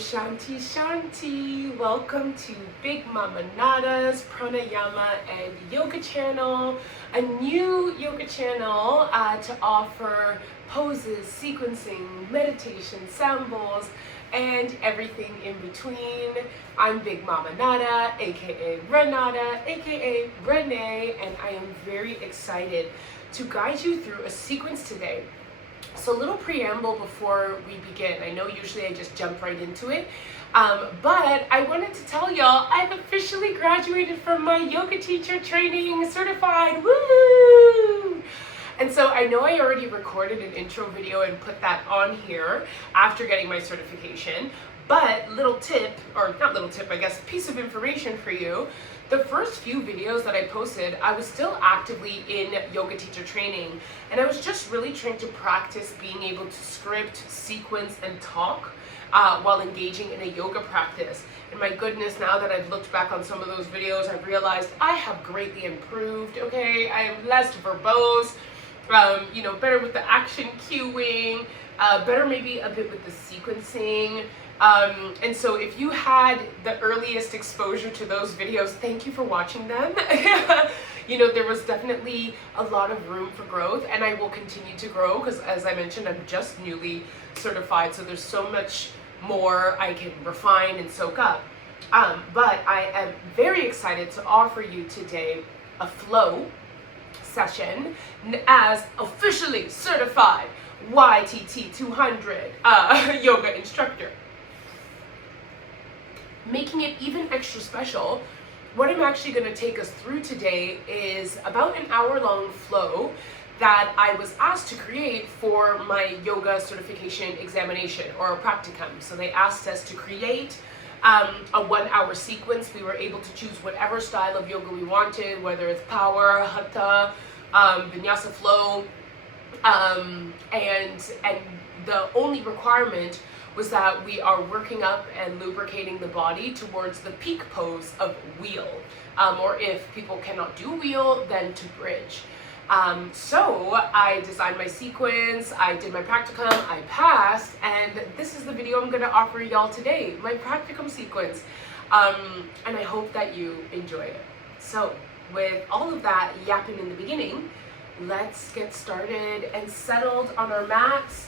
Shanti Shanti. Welcome to Bigmamanata Pranayama and Yoga channel, a new yoga channel to offer poses, sequencing, meditation, sound bowls, and everything in between. I'm Bigmamanata, aka Renata, aka Renee, and I am very excited to guide you through a sequence today. So a little preamble before we begin. I know usually I just jump right into it, but I wanted to tell y'all I've officially graduated from my yoga teacher training, certified, woo! And so I know I already recorded an intro video and put that on here after getting my certification, but little tip, or not little tip, I guess, piece of information for you. The first few videos that I posted, I was still actively in yoga teacher training, and I was just really trying to practice being able to script, sequence, and talk while engaging in a yoga practice. And my goodness, now that I've looked back on some of those videos, I've realized I have greatly improved, okay? I am less verbose, better with the action cueing, better maybe a bit with the sequencing. And so if you had the earliest exposure to those videos, thank you for watching them. There was definitely a lot of room for growth, and I will continue to grow because, as I mentioned, I'm just newly certified, so there's so much more I can refine and soak up. But I am very excited to offer you today a flow session as officially certified YTT 200 yoga instructor. Making it even extra special, what I'm actually going to take us through today is about an hour-long flow that I was asked to create for my yoga certification examination, or a practicum. So they asked us to create a 1 hour sequence. We were able to choose whatever style of yoga we wanted, whether it's power, hatha, vinyasa flow, and the only requirement was that we are working up and lubricating the body towards the peak pose of wheel, or if people cannot do wheel, then to bridge. So I designed my sequence, I did my practicum, I passed, and this is the video I'm going to offer y'all today, my practicum sequence, and I hope that you enjoy it. So with all of that yapping in the beginning, let's get started and settled on our mats.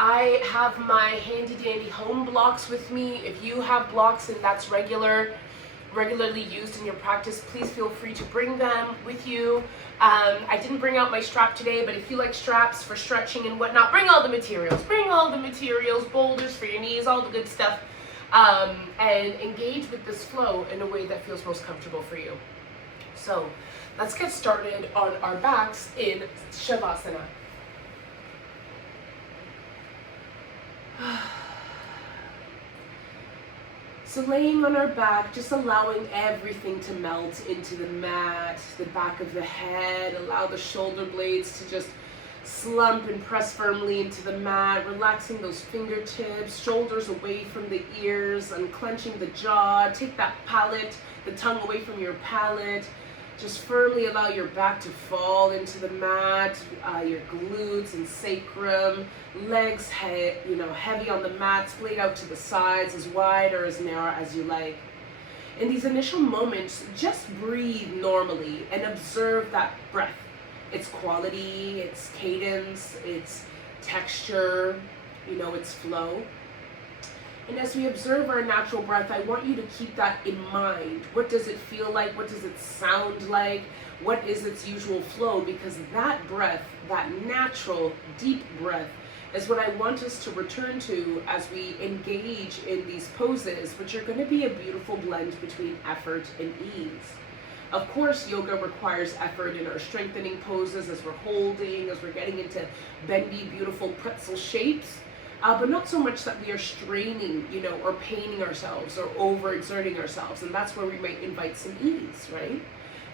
I have my handy dandy home blocks with me. If you have blocks and that's regularly used in your practice, please feel free to bring them with you. I didn't bring out my strap today, but if you like straps for stretching and whatnot, bring all the materials. Bring all the materials, boulders for your knees, all the good stuff, and engage with this flow in a way that feels most comfortable for you. So let's get started on our backs in Shavasana. So laying on our back, just allowing everything to melt into the mat, the back of the head, allow the shoulder blades to just slump and press firmly into the mat, relaxing those fingertips, shoulders away from the ears, unclenching the jaw, take that palate, the tongue away from your palate. Just firmly allow your back to fall into the mat, your glutes and sacrum, legs heavy on the mat, splayed out to the sides, as wide or as narrow as you like. In these initial moments, just breathe normally and observe that breath, its quality, its cadence, its texture, its flow. And as we observe our natural breath, I want you to keep that in mind. What does it feel like? What does it sound like? What is its usual flow? Because that breath, that natural, deep breath, is what I want us to return to as we engage in these poses, which are going to be a beautiful blend between effort and ease. Of course, yoga requires effort in our strengthening poses as we're holding, as we're getting into bendy, beautiful pretzel shapes. But not so much that we are straining, or paining ourselves or overexerting ourselves. And that's where we might invite some ease, right?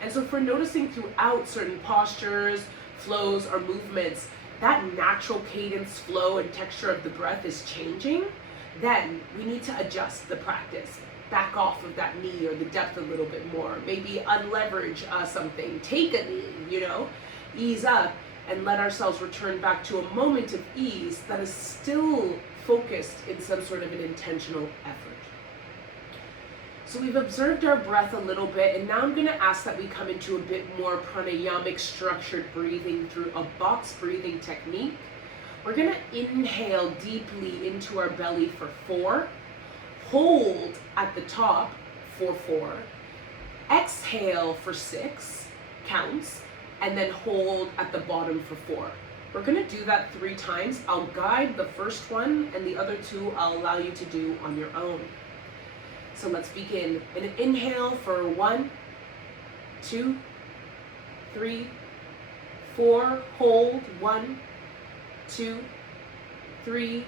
And so if we're noticing throughout certain postures, flows, or movements, that natural cadence, flow, and texture of the breath is changing, then we need to adjust the practice. Back off of that knee or the depth a little bit more. Maybe unleverage something. Take a knee, ease up. And let ourselves return back to a moment of ease that is still focused in some sort of an intentional effort. So we've observed our breath a little bit, and now I'm going to ask that we come into a bit more pranayamic structured breathing through a box breathing technique. We're going to inhale deeply into our belly for 4, hold at the top for 4, exhale for 6 counts, and then hold at the bottom for 4. We're going to do that 3 times. I'll guide the first one, and the other 2 I'll allow you to do on your own. So let's begin. An inhale for 1, 2, 3, 4. Hold. 1, 2, 3,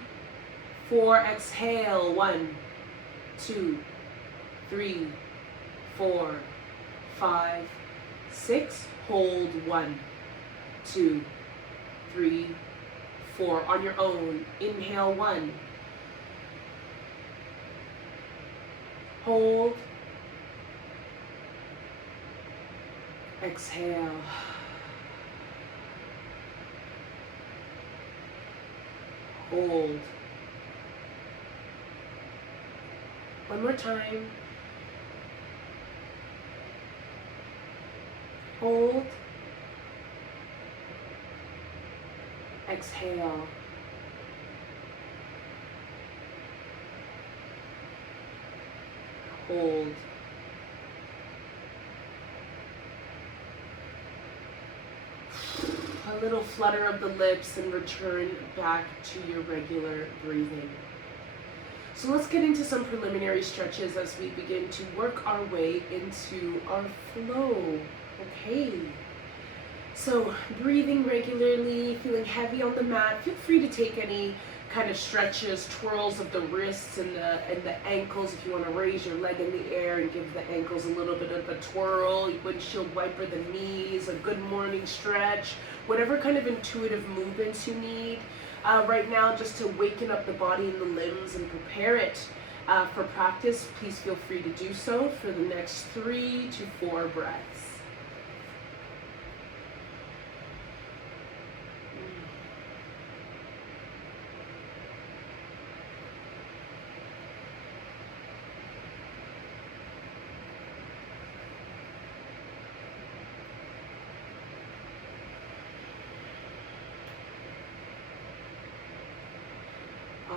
4. Exhale. 1, 2, 3, 4, 5, 6. Hold. 1, 2, 3, 4. On your own. Inhale. 1. Hold. Exhale. Hold. One more time. Hold. Exhale. Hold. A little flutter of the lips and return back to your regular breathing. So let's get into some preliminary stretches as we begin to work our way into our flow. Okay. So breathing regularly, feeling heavy on the mat. Feel free to take any kind of stretches, twirls of the wrists and the ankles if you want to raise your leg in the air and give the ankles a little bit of a twirl. Windshield wiper the knees, a good morning stretch, whatever kind of intuitive movements you need right now just to waken up the body and the limbs and prepare it for practice. Please feel free to do so for the next 3 to 4 breaths.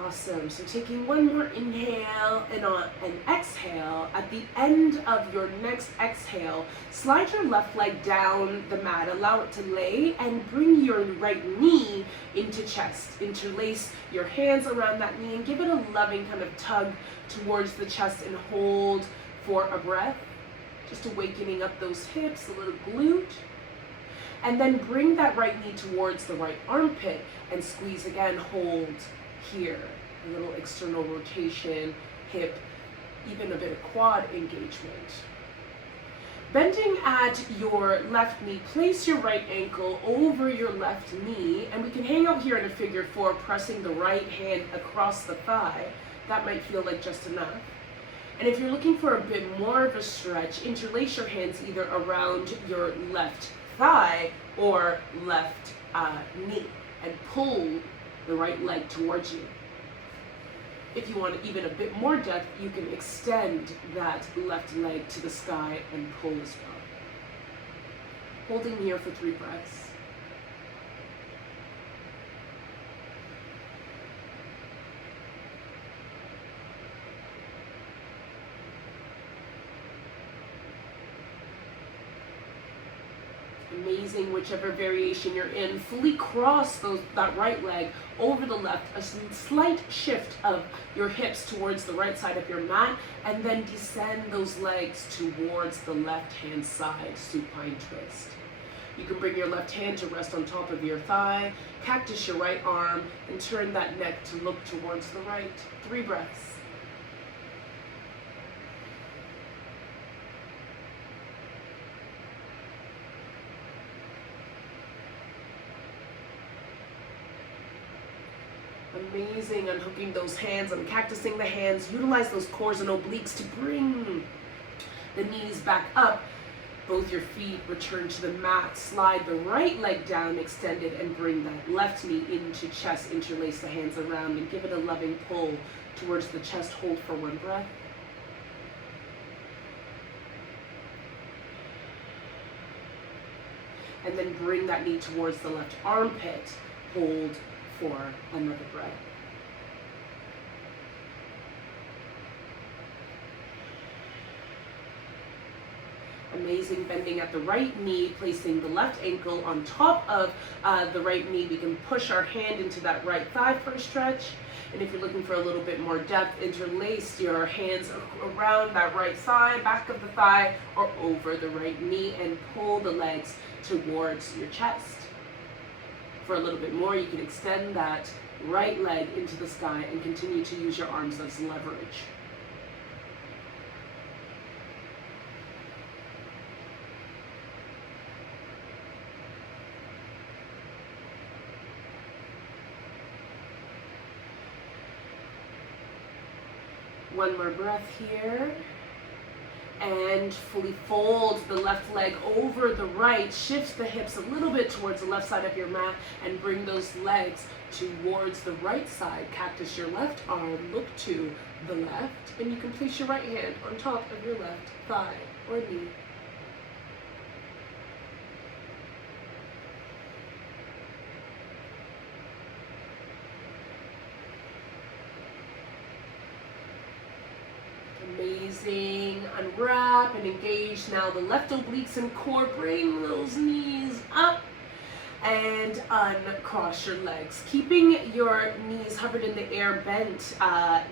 Awesome. So taking one more inhale and an exhale. At the end of your next exhale, slide your left leg down the mat. Allow it to lay and bring your right knee into chest. Interlace your hands around that knee and give it a loving kind of tug towards the chest and hold for a breath. Just awakening up those hips, a little glute. And then bring that right knee towards the right armpit and squeeze again. Hold here. A little external rotation, hip, even a bit of quad engagement. Bending at your left knee, place your right ankle over your left knee, and we can hang out here in a figure 4, pressing the right hand across the thigh. That might feel like just enough. And if you're looking for a bit more of a stretch, interlace your hands either around your left thigh or left knee and pull the right leg towards you. If you want even a bit more depth, you can extend that left leg to the sky and pull as well. Holding here for 3 breaths. Amazing, whichever variation you're in. Fully cross that right leg over the left, a slight shift of your hips towards the right side of your mat, and then descend those legs towards the left hand side, supine twist. You can bring your left hand to rest on top of your thigh, cactus your right arm, and turn that neck to look towards the right. 3 breaths. Amazing, unhooking those hands, uncactusing the hands. Utilize those cores and obliques to bring the knees back up. both your feet return to the mat. Slide the right leg down, extend it, and bring that left knee into chest. Interlace the hands around and give it a loving pull towards the chest. Hold for one breath. And then bring that knee towards the left armpit. Hold for another breath. Amazing. Bending at the right knee, placing the left ankle on top of the right knee. We can push our hand into that right thigh for a stretch. And if you're looking for a little bit more depth, interlace your hands around that right thigh, back of the thigh, or over the right knee, and pull the legs towards your chest. For a little bit more, you can extend that right leg into the sky and continue to use your arms as leverage. One more breath here. And fully fold the left leg over the right. Shift the hips a little bit towards the left side of your mat and bring those legs towards the right side. Cactus your left arm, look to the left, and you can place your right hand on top of your left thigh or knee. Amazing. Unwrap and engage now the left obliques and core. Bring those knees up and uncross your legs. Keeping your knees hovered in the air, bent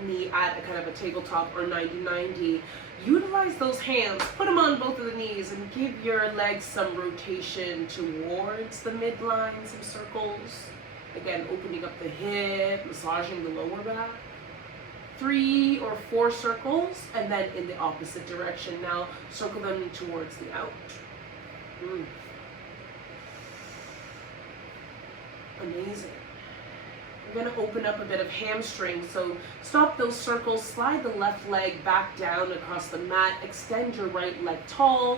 knee at a kind of a tabletop or 90-90. Utilize those hands, put them on both of the knees, and give your legs some rotation towards the midline, some circles. Again, opening up the hip, massaging the lower back. 3 or 4 circles, and then in the opposite direction. Now circle them towards the out. Amazing. We're going to open up a bit of hamstring, so stop those circles, slide the left leg back down across the mat, extend your right leg tall,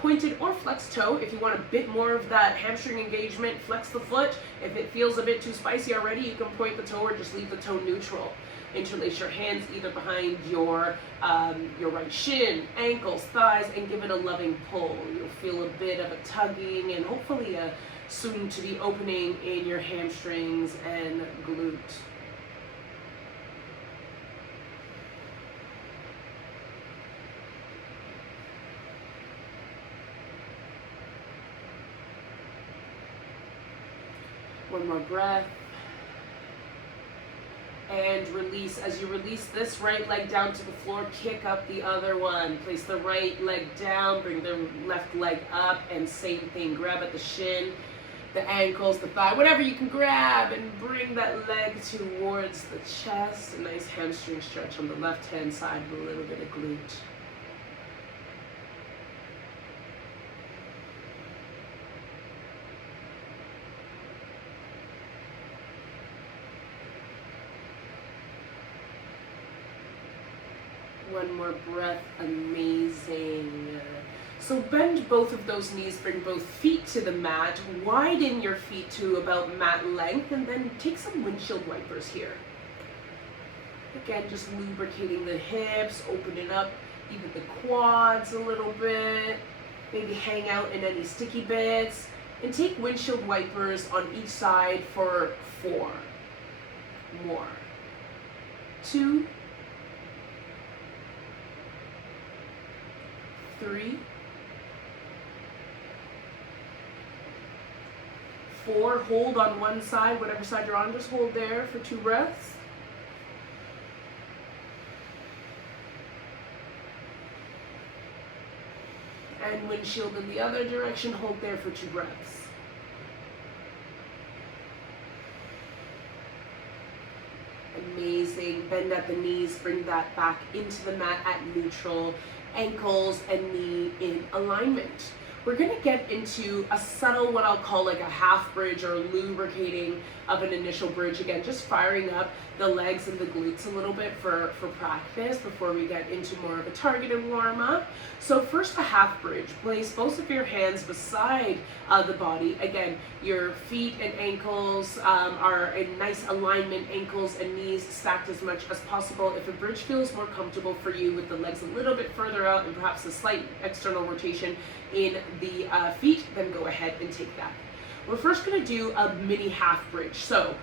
pointed or flex toe. If you want a bit more of that hamstring engagement, flex the foot. If it feels a bit too spicy already, you can point the toe or just leave the toe neutral. Interlace your hands either behind your right shin, ankles, thighs, and give it a loving pull. You'll feel a bit of a tugging and hopefully a soon to be opening in your hamstrings and glute. One more breath. And release. As you release this right leg down to the floor, kick up the other one. Place the right leg down, bring the left leg up, and same thing. Grab at the shin, the ankles, the thigh, whatever you can grab, and bring that leg towards the chest. A nice hamstring stretch on the left-hand side with a little bit of glute. One more breath. Amazing. So bend both of those knees, bring both feet to the mat, widen your feet to about mat length, and then take some windshield wipers here. Again, just lubricating the hips, opening up even the quads a little bit, maybe hang out in any sticky bits, and take windshield wipers on each side for 4 more. 2, 3, 4, hold on one side, whatever side you're on, just hold there for 2 breaths. And windshield in the other direction, hold there for 2 breaths. Amazing. Bend at the knees, bring that back into the mat at neutral. Ankles and knee in alignment. we're going to get into a subtle, what I'll call like a half bridge or lubricating of an initial bridge. Again, just firing up the legs and the glutes a little bit for practice before we get into more of a targeted warm-up. So first, a half bridge. Place both of your hands beside the body. Again, your feet and ankles are in nice alignment, ankles and knees stacked as much as possible. If a bridge feels more comfortable for you with the legs a little bit further out and perhaps a slight external rotation in the feet, then go ahead and take that. We're first going to do a mini half bridge. So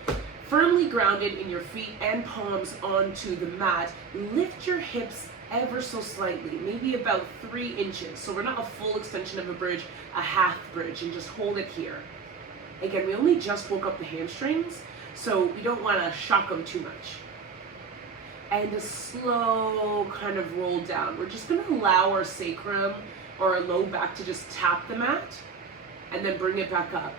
firmly grounded in your feet and palms onto the mat, lift your hips ever so slightly, maybe about 3 inches. So we're not a full extension of a bridge, a half bridge, and just hold it here. Again, we only just woke up the hamstrings, so we don't want to shock them too much. And a slow kind of roll down. We're just going to allow our sacrum or our low back to just tap the mat and then bring it back up.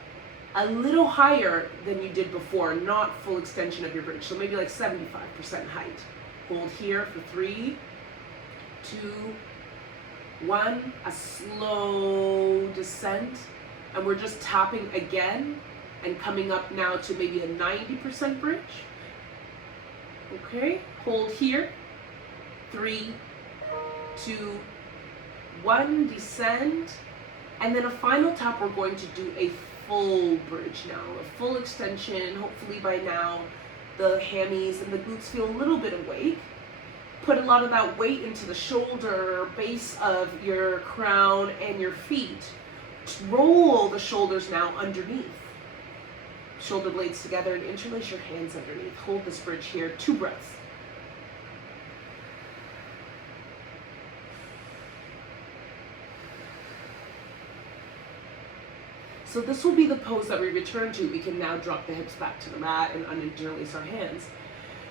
A little higher than you did before, not full extension of your bridge. So maybe like 75% height. Hold here for 3, 2, 1. A slow descent. And we're just tapping again and coming up now to maybe a 90% bridge. Okay, hold here. 3, 2, 1, descend. And then a final tap, we're going to do a full bridge now, a full extension. Hopefully by now the hammies and the glutes feel a little bit awake. Put a lot of that weight into the shoulder, base of your crown and your feet. Roll the shoulders now underneath. Shoulder blades together and interlace your hands underneath. Hold this bridge here, 2 breaths. So this will be the pose that we return to. We can now drop the hips back to the mat and uninterlace our hands.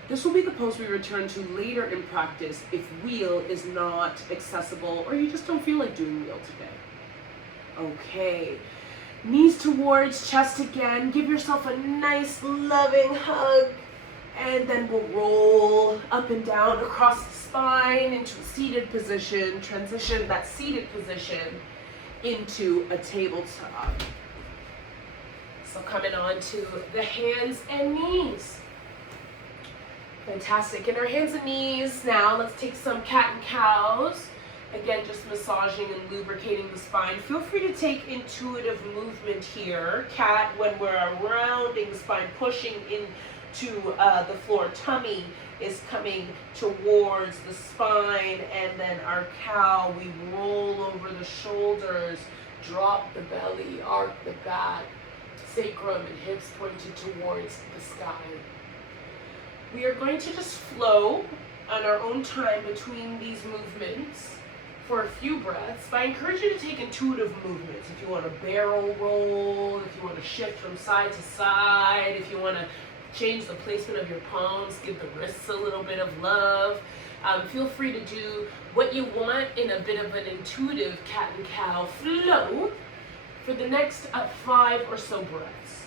This will be the pose we return to later in practice if wheel is not accessible or you just don't feel like doing wheel today. Okay, knees towards chest again. Give yourself a nice loving hug. And then we'll roll up and down across the spine into a seated position. Transition that seated position into a tabletop. So coming on to the hands and knees. Fantastic. In our hands and knees now, let's take some cat and cows. Again, just massaging and lubricating the spine. Feel free to take intuitive movement here. Cat when we're rounding the spine, pushing into the floor. Tummy is coming towards the spine, and then our cow, we roll over the shoulders, drop the belly, arc the back, sacrum and hips pointed towards the sky. We are going to just flow on our own time between these movements for a few breaths, but I encourage you to take intuitive movements. If you want to barrel roll, if you want to shift from side to side, if you want to change the placement of your palms, give the wrists a little bit of love. Feel free to do what you want in a bit of an intuitive cat and cow flow for the next 5 or so breaths.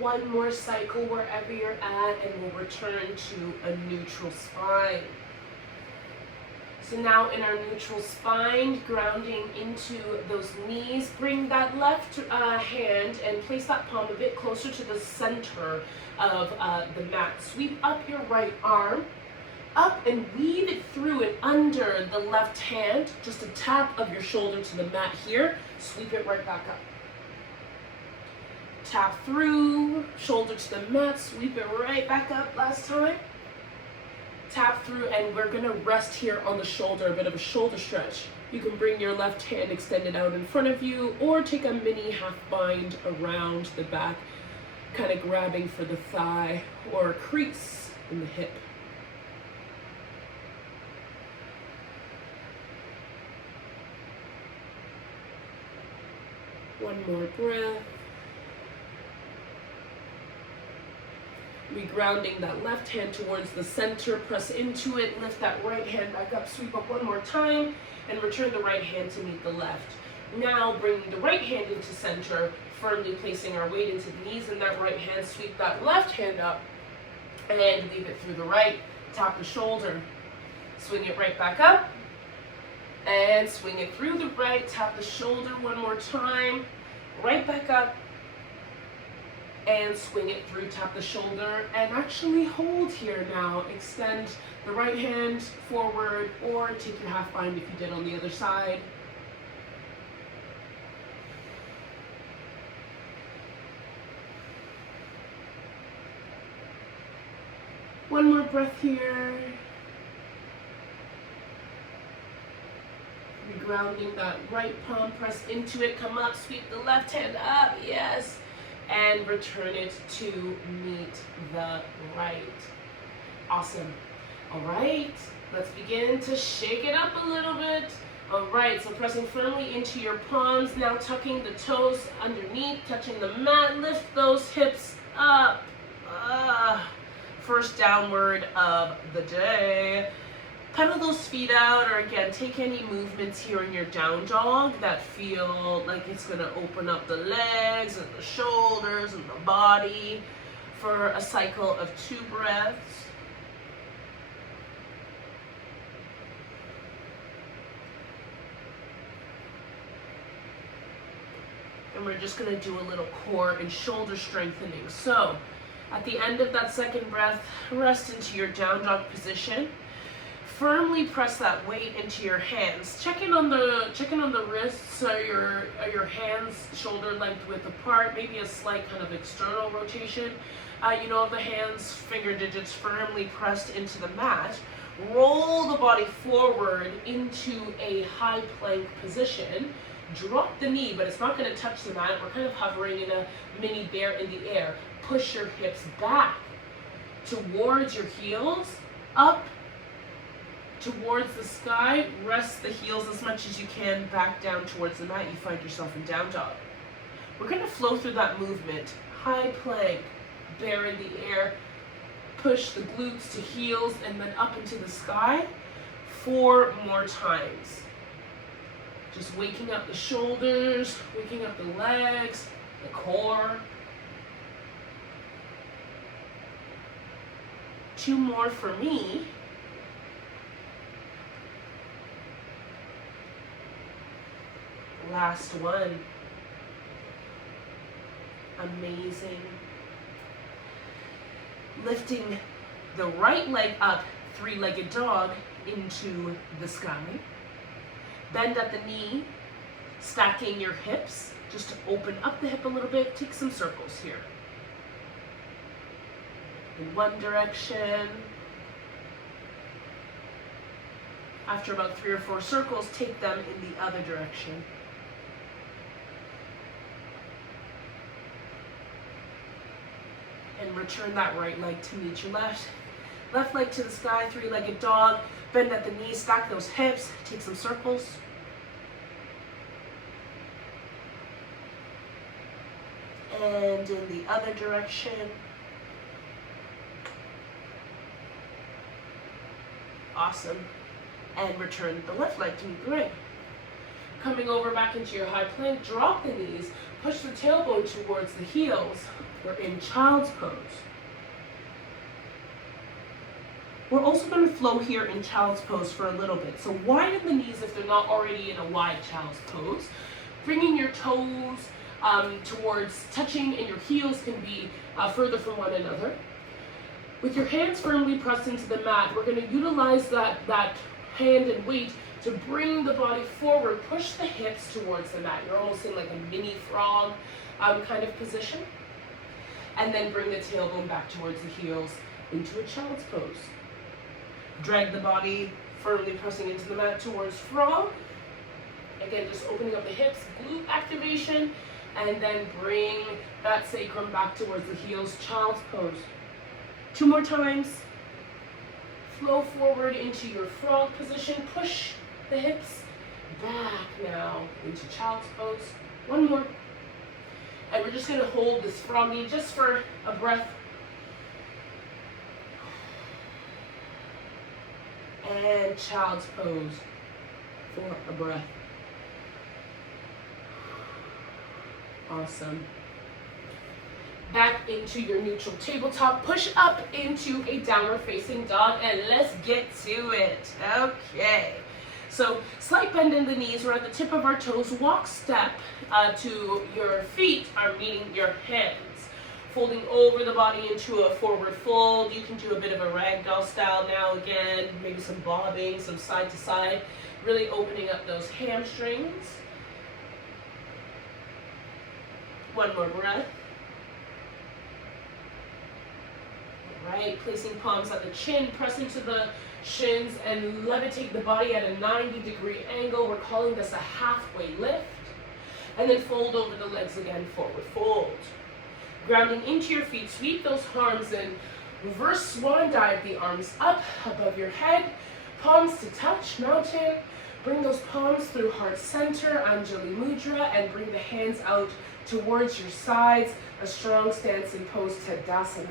One more cycle wherever you're at, and we'll return to a neutral spine. So now in our neutral spine, grounding into those knees, bring that left hand and place that palm a bit closer to the center of the mat. Sweep up your right arm, up and weave it through and under the left hand. Just a tap of your shoulder to the mat here. Sweep it right back up. Tap through, shoulder to the mat, sweep it right back up last time. Tap through, and we're gonna rest here on the shoulder, a bit of a shoulder stretch. You can bring your left hand extended out in front of you or take a mini half bind around the back, kind of grabbing for the thigh or a crease in the hip. One more breath. Regrounding that left hand towards the center, press into it, lift that right hand back up, sweep up one more time, and return the right hand to meet the left. Now bringing the right hand into center, firmly placing our weight into the knees in that right hand, sweep that left hand up, and leave it through the right, tap the shoulder, swing it right back up, and swing it through the right, tap the shoulder one more time, right back up, and swing it through, tap the shoulder, and actually hold here now. Extend the right hand forward, or take your half bind if you did on the other side. One more breath here. Regrounding that right palm, press into it, come up, sweep the left hand up, yes. And return it to meet the right. Awesome. All right, let's begin to shake it up a little bit. All right, so pressing firmly into your palms, now tucking the toes underneath, touching the mat, lift those hips up. First downward of the day. Pedal those feet out, or again, take any movements here in your down dog that feel like it's gonna open up the legs and the shoulders and the body for a cycle of 2 breaths. And we're just gonna do a little core and shoulder strengthening. So at the end of that second breath, rest into your down dog position. Firmly press that weight into your hands. Check in on the wrists, so your hands shoulder length width apart, maybe a slight kind of external rotation. The hands, finger digits firmly pressed into the mat. Roll the body forward into a high plank position. Drop the knee, but it's not going to touch the mat. We're kind of hovering in a mini bear in the air. Push your hips back towards your heels, up towards the sky. Rest the heels as much as you can back down towards the mat. You find yourself in down dog. We're going to flow through that movement. High plank, bear in the air, push the glutes to heels and then up into the sky 4 more times. Just waking up the shoulders, waking up the legs, the core. 2 more for me. Last one. Amazing. Lifting the right leg up, 3-legged dog, into the sky. Bend at the knee, stacking your hips, just to open up the hip a little bit. Take some circles here. In one direction. After about 3 or 4 circles, take them in the other direction. And return that right leg to meet your left. Left leg to the sky, 3-legged dog. Bend at the knees, stack those hips, take some circles. And in the other direction. Awesome. And return the left leg to meet the right. Coming over back into your high plank, drop the knees, push the tailbone towards the heels. We're in child's pose. We're also going to flow here in child's pose for a little bit. So widen the knees if they're not already in a wide child's pose. Bringing your toes towards touching, and your heels can be further from one another. With your hands firmly pressed into the mat, we're going to utilize that hand and weight to bring the body forward. Push the hips towards the mat. You're almost in like a mini frog kind of position. And then bring the tailbone back towards the heels into a child's pose. Drag the body firmly pressing into the mat towards frog. Again, just opening up the hips, glute activation, and then bring that sacrum back towards the heels, child's pose. 2 more times. Flow forward into your frog position. Push the hips back now into child's pose. 1 more. And we're just going to hold this froggy just for a breath. And child's pose for a breath. Awesome. Back into your neutral tabletop. Push up into a downward facing dog, and let's get to it. Okay. So slight bend in the knees. We're at the tip of our toes. Walk step to your feet are meeting your hands. Folding over the body into a forward fold. You can do a bit of a ragdoll style now again. Maybe some bobbing, some side to side. Really opening up those hamstrings. One more breath. All right, placing palms at the chin. Press into the shins and levitate the body at a 90-degree angle. We're calling this a halfway lift. And then fold over the legs again, forward fold. Grounding into your feet, sweep those arms in. Reverse swan dive, the arms up above your head. Palms to touch, mountain. Bring those palms through heart center, Anjali Mudra, and bring the hands out towards your sides. A strong stance in pose, Tadasana.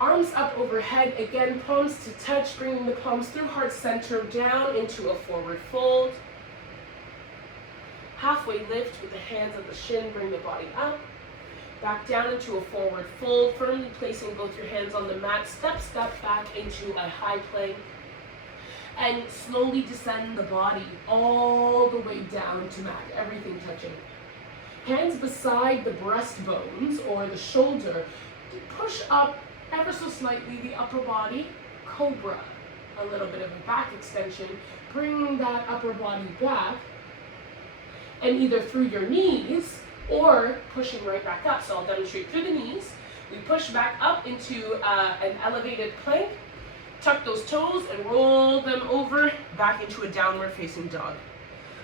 Arms up overhead, again, palms to touch, bringing the palms through heart center, down into a forward fold. Halfway lift with the hands at the shin, bring the body up. Back down into a forward fold, firmly placing both your hands on the mat. Step back into a high plank. And slowly descend the body all the way down to mat, everything touching. Hands beside the breastbones or the shoulder. Push up ever so slightly the upper body, cobra. A little bit of a back extension. Bring that upper body back. And either through your knees or pushing right back up. So I'll demonstrate through the knees. We push back up into an elevated plank. Tuck those toes and roll them over back into a downward facing dog.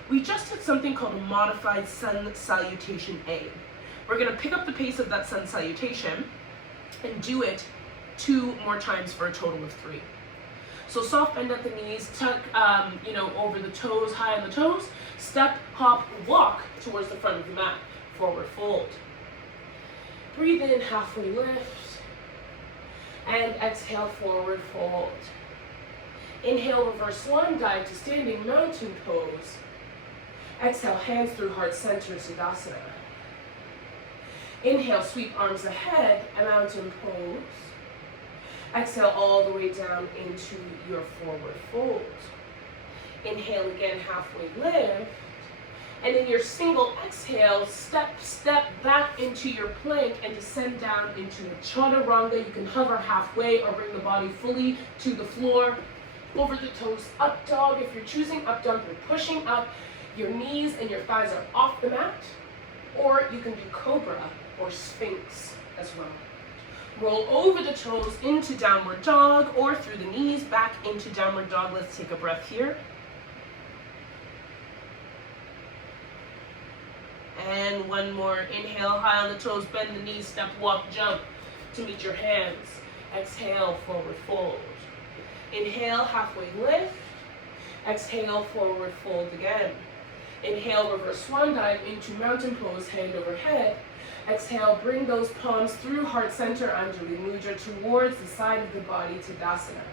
We just did something called a modified sun salutation A. We're going to pick up the pace of that sun salutation and do it 2 more times for a total of 3. So soft bend at the knees, tuck over the toes, high on the toes, step, hop, walk towards the front of the mat, forward fold. Breathe in, halfway lift, and exhale, forward fold. Inhale, reverse swan dive to standing mountain pose. Exhale, hands through heart center, Siddhasana. Inhale, sweep arms ahead, a mountain pose. Exhale all the way down into your forward fold. Inhale again, halfway lift. And in your single exhale, step back into your plank and descend down into a chaturanga. You can hover halfway or bring the body fully to the floor. Over the toes, up dog. If you're choosing up dog, you're pushing up. Your knees and your thighs are off the mat. Or you can do cobra or sphinx as well. Roll over the toes into downward dog or through the knees back into downward dog. Let's take a breath here. And one more. Inhale, high on the toes, bend the knees, step, walk, jump to meet your hands. Exhale, forward fold. Inhale, halfway lift. Exhale, forward fold again. Inhale, reverse swan dive into mountain pose, hand over head. Exhale, bring those palms through heart center, Anjali Mudra, towards the side of the body, Tadasana.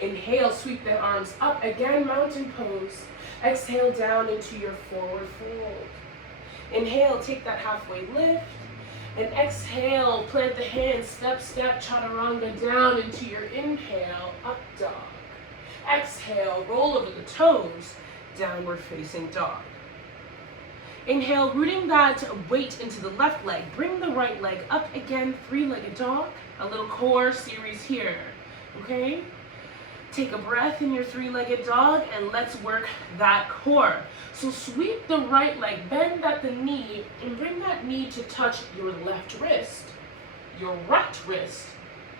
Inhale, sweep the arms up, again, mountain pose. Exhale, down into your forward fold. Inhale, take that halfway lift. And exhale, plant the hands, step, chaturanga, down into your inhale, up dog. Exhale, roll over the toes, downward facing dog. Inhale, rooting that weight into the left leg. Bring the right leg up again, 3-legged dog. A little core series here, okay? Take a breath in your 3-legged dog and let's work that core. So sweep the right leg, bend at the knee, and bring that knee to touch your left wrist, your right wrist,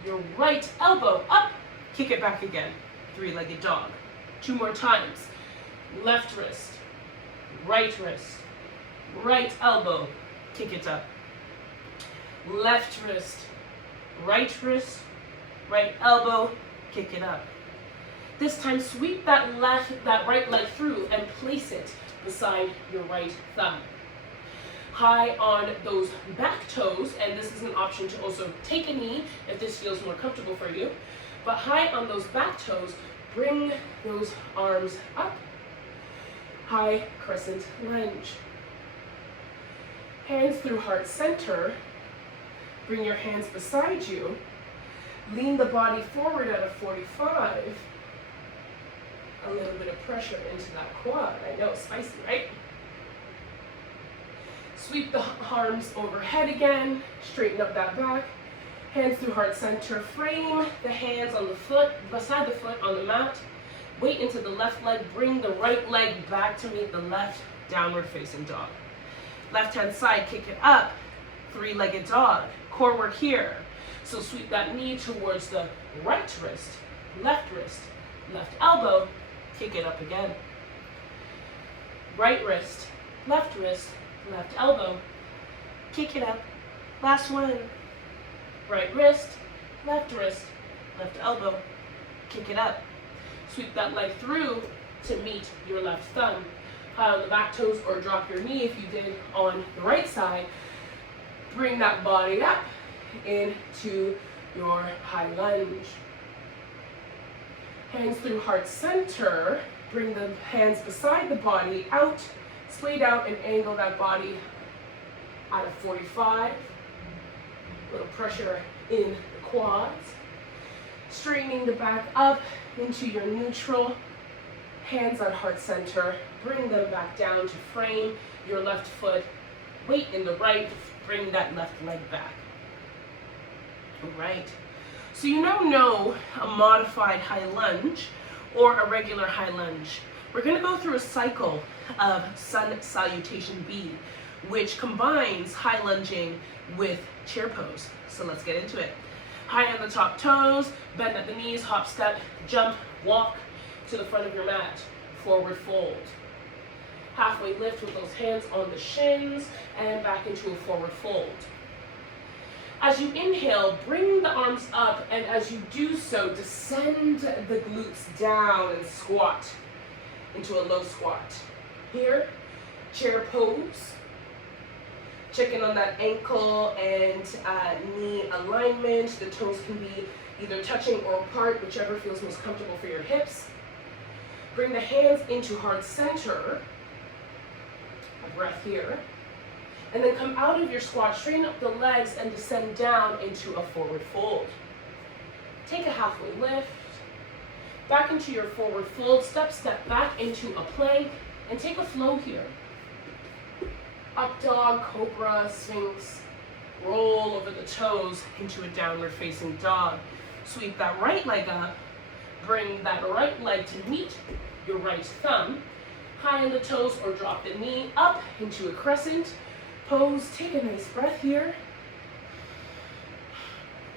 your right elbow up. Kick it back again, 3-legged dog. 2 more times. Left wrist, right elbow, kick it up. Left wrist, right elbow, kick it up. This time, sweep that right leg through and place it beside your right thumb. High on those back toes, and this is an option to also take a knee if this feels more comfortable for you. But high on those back toes, bring those arms up. High crescent lunge. Hands through heart center. Bring your hands beside you. Lean the body forward at a 45. A little bit of pressure into that quad. I know, spicy, right? Sweep the arms overhead again. Straighten up that back. Hands through heart center. Frame the hands on the foot, beside the foot on the mat. Weight into the left leg. Bring the right leg back to meet the left. Downward facing dog. Left hand side, kick it up. Three-legged dog. Core work here. So sweep that knee towards the right wrist, left elbow, kick it up again. Right wrist, left elbow, kick it up. Last one. Right wrist, left elbow, kick it up. Sweep that leg through to meet your left thumb. High on the back toes or drop your knee if you did on the right side. Bring that body up into your high lunge. Hands through heart center. Bring the hands beside the body out. Splayed out and angle that body at a 45. Little pressure in the quads. Straightening the back up into your neutral. Hands at heart center. Bring them back down to frame your left foot. Weight in the right. Bring that left leg back. All right. So you now know a modified high lunge or a regular high lunge. We're going to go through a cycle of sun salutation B, which combines high lunging with chair pose. So let's get into it. High on the top toes, bend at the knees, hop, step, jump, walk to the front of your mat, forward fold. Halfway lift with those hands on the shins and back into a forward fold. As you inhale, bring the arms up, and as you do so, descend the glutes down and squat into a low squat. Here, chair pose. Check in on that ankle and knee alignment. The toes can be either touching or apart, whichever feels most comfortable for your hips. Bring the hands into heart center. A breath here. And then come out of your squat, straighten up the legs, and descend down into a forward fold. Take a halfway lift. Back into your forward fold. Step back into a plank. And take a flow here. Up dog, cobra, sphinx. Roll over the toes into a downward facing dog. Sweep that right leg up. Bring that right leg to meet your right thumb. High on the toes or drop the knee up into a crescent. Pose, take a nice breath here.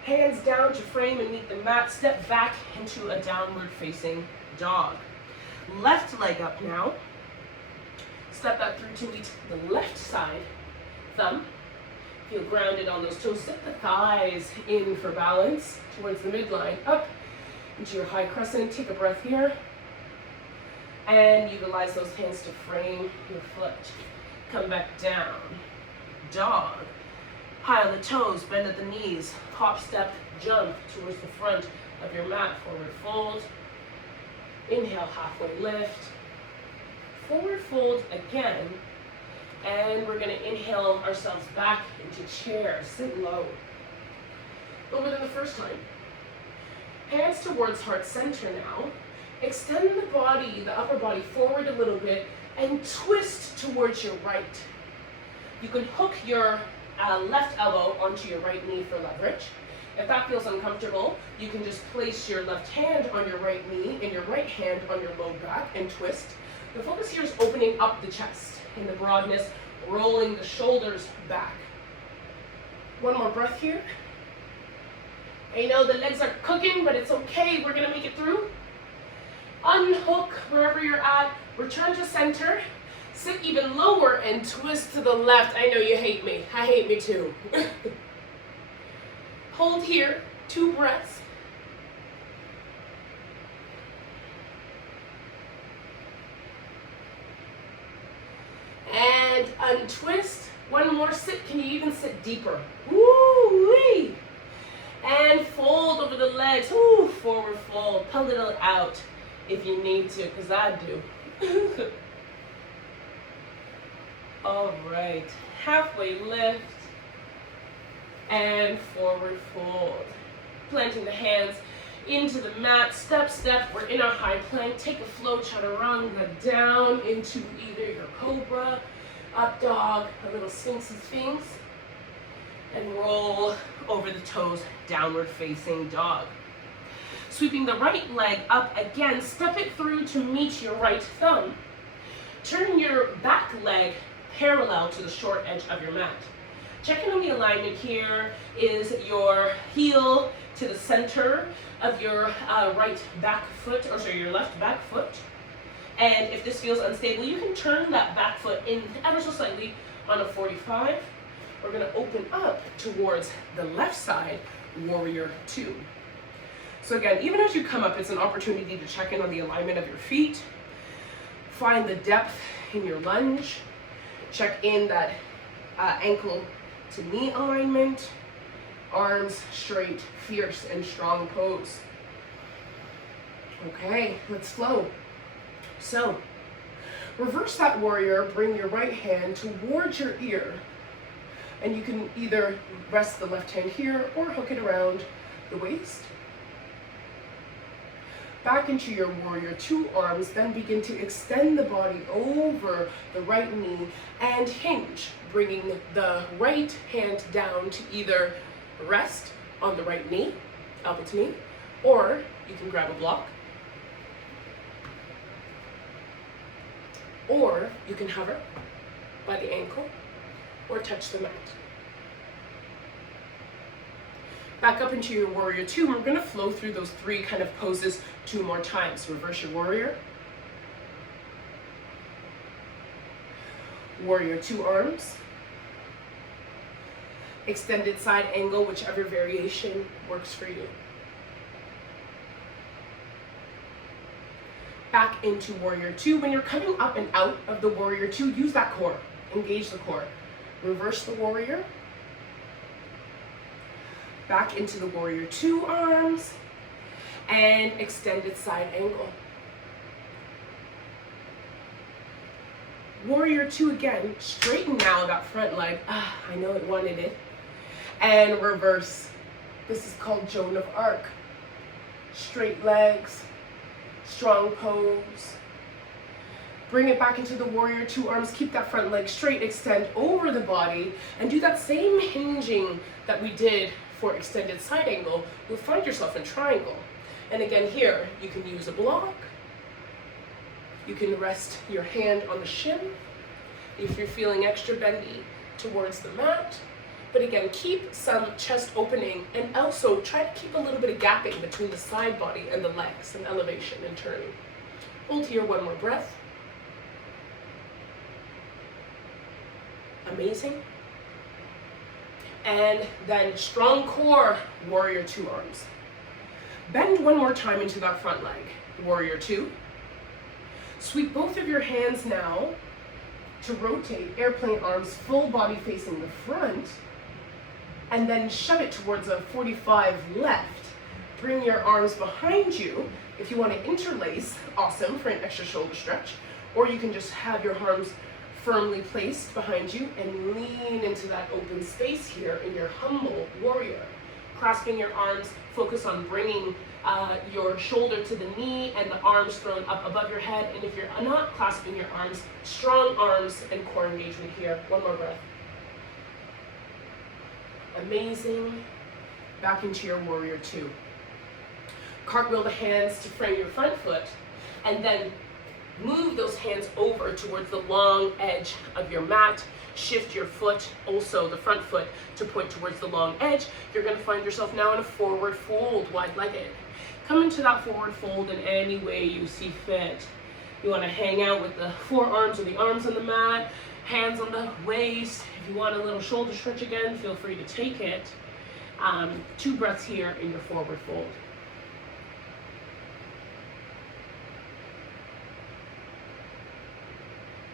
Hands down to frame and meet the mat. Step back into a downward facing dog. Left leg up now. Step that through to meet the left side thumb. Feel grounded on those toes. Step the thighs in for balance towards the midline. Up into your high crescent. Take a breath here. And utilize those hands to frame your foot. Come back down. Dog. High on the toes, bend at the knees. Hop, step, jump towards the front of your mat. Forward fold. Inhale, halfway lift. Forward fold again. And we're going to inhale ourselves back into chair. Sit low. A little bit in the first time. Hands towards heart center now. Extend the body, the upper body forward a little bit and twist towards your right. You can hook your left elbow onto your right knee for leverage. If that feels uncomfortable, you can just place your left hand on your right knee and your right hand on your low back and twist. The focus here is opening up the chest in the broadness, rolling the shoulders back. One more breath here. I know the legs are cooking, but it's okay. We're gonna make it through. Unhook wherever you're at. Return to center. Sit even lower and twist to the left. I know you hate me. I hate me too. Hold here. 2 breaths. Untwist. One more sit. Can you even sit deeper? Woo-wee. And fold over the legs. Ooh, forward fold. Pull it out if you need to, because I do. All right. Halfway lift. And forward fold. Planting the hands into the mat. Step, step. We're in our high plank. Take a flow chaturanga down into either your cobra, up dog, a little sphinxy sphinx, and roll over the toes, downward facing dog. Sweeping the right leg up again, step it through to meet your right thumb. Turn your back leg parallel to the short edge of your mat. Checking on the alignment here is your heel to the center of your right back foot, or sorry, your left back foot. And if this feels unstable, you can turn that back foot in ever so slightly on a 45. We're gonna open up towards the left side, warrior two. So again, even as you come up, it's an opportunity to check in on the alignment of your feet. Find the depth in your lunge. Check in that ankle to knee alignment. Arms straight, fierce and strong pose. Okay, let's flow. So, reverse that warrior, bring your right hand towards your ear, and you can either rest the left hand here or hook it around the waist. Back into your warrior two arms, then begin to extend the body over the right knee and hinge, bringing the right hand down to either rest on the right knee, elbow to knee, or you can grab a block, or you can hover by the ankle or touch the mat. Back up into your warrior two, and we're gonna flow through those three kind of poses 2 more times. Reverse your warrior. Warrior two arms. Extended side angle, whichever variation works for you. Back into warrior two. When you're coming up and out of the warrior two, use that core. Engage the core. Reverse the warrior. Back into the warrior two arms. And extended side angle. Warrior two again. Straighten now that front leg. I know it wanted it. And reverse. This is called Joan of Arc. Straight legs. Strong pose. Bring it back into the warrior two arms. Keep that front leg straight. Extend over the body. And do that same hinging that we did for extended side angle. You'll find yourself in triangle. And again here, you can use a block. You can rest your hand on the shin if you're feeling extra bendy towards the mat. But again, keep some chest opening and also try to keep a little bit of gapping between the side body and the legs and elevation and turning. Hold here, one more breath. Amazing. And then strong core, warrior two arms. Bend one more time into that front leg, warrior two. Sweep both of your hands now to rotate airplane arms, full body facing the front, and then shove it towards a 45 left. Bring your arms behind you. If you want to interlace, awesome for an extra shoulder stretch, or you can just have your arms firmly placed behind you and lean into that open space here in your humble warrior. Clasping your arms, focus on bringing your shoulder to the knee and the arms thrown up above your head. And if you're not clasping your arms, strong arms and core engagement here. One more breath. Amazing. Back into your warrior two. Cartwheel the hands to frame your front foot, and then move those hands over towards the long edge of your mat. Shift your foot, also the front foot, to point towards the long edge. You're going to find yourself now in a forward fold, wide-legged. Come into that forward fold in any way you see fit. You want to hang out with the forearms or the arms on the mat, hands on the waist. If you want a little shoulder stretch again, feel free to take it. 2 breaths here in your forward fold.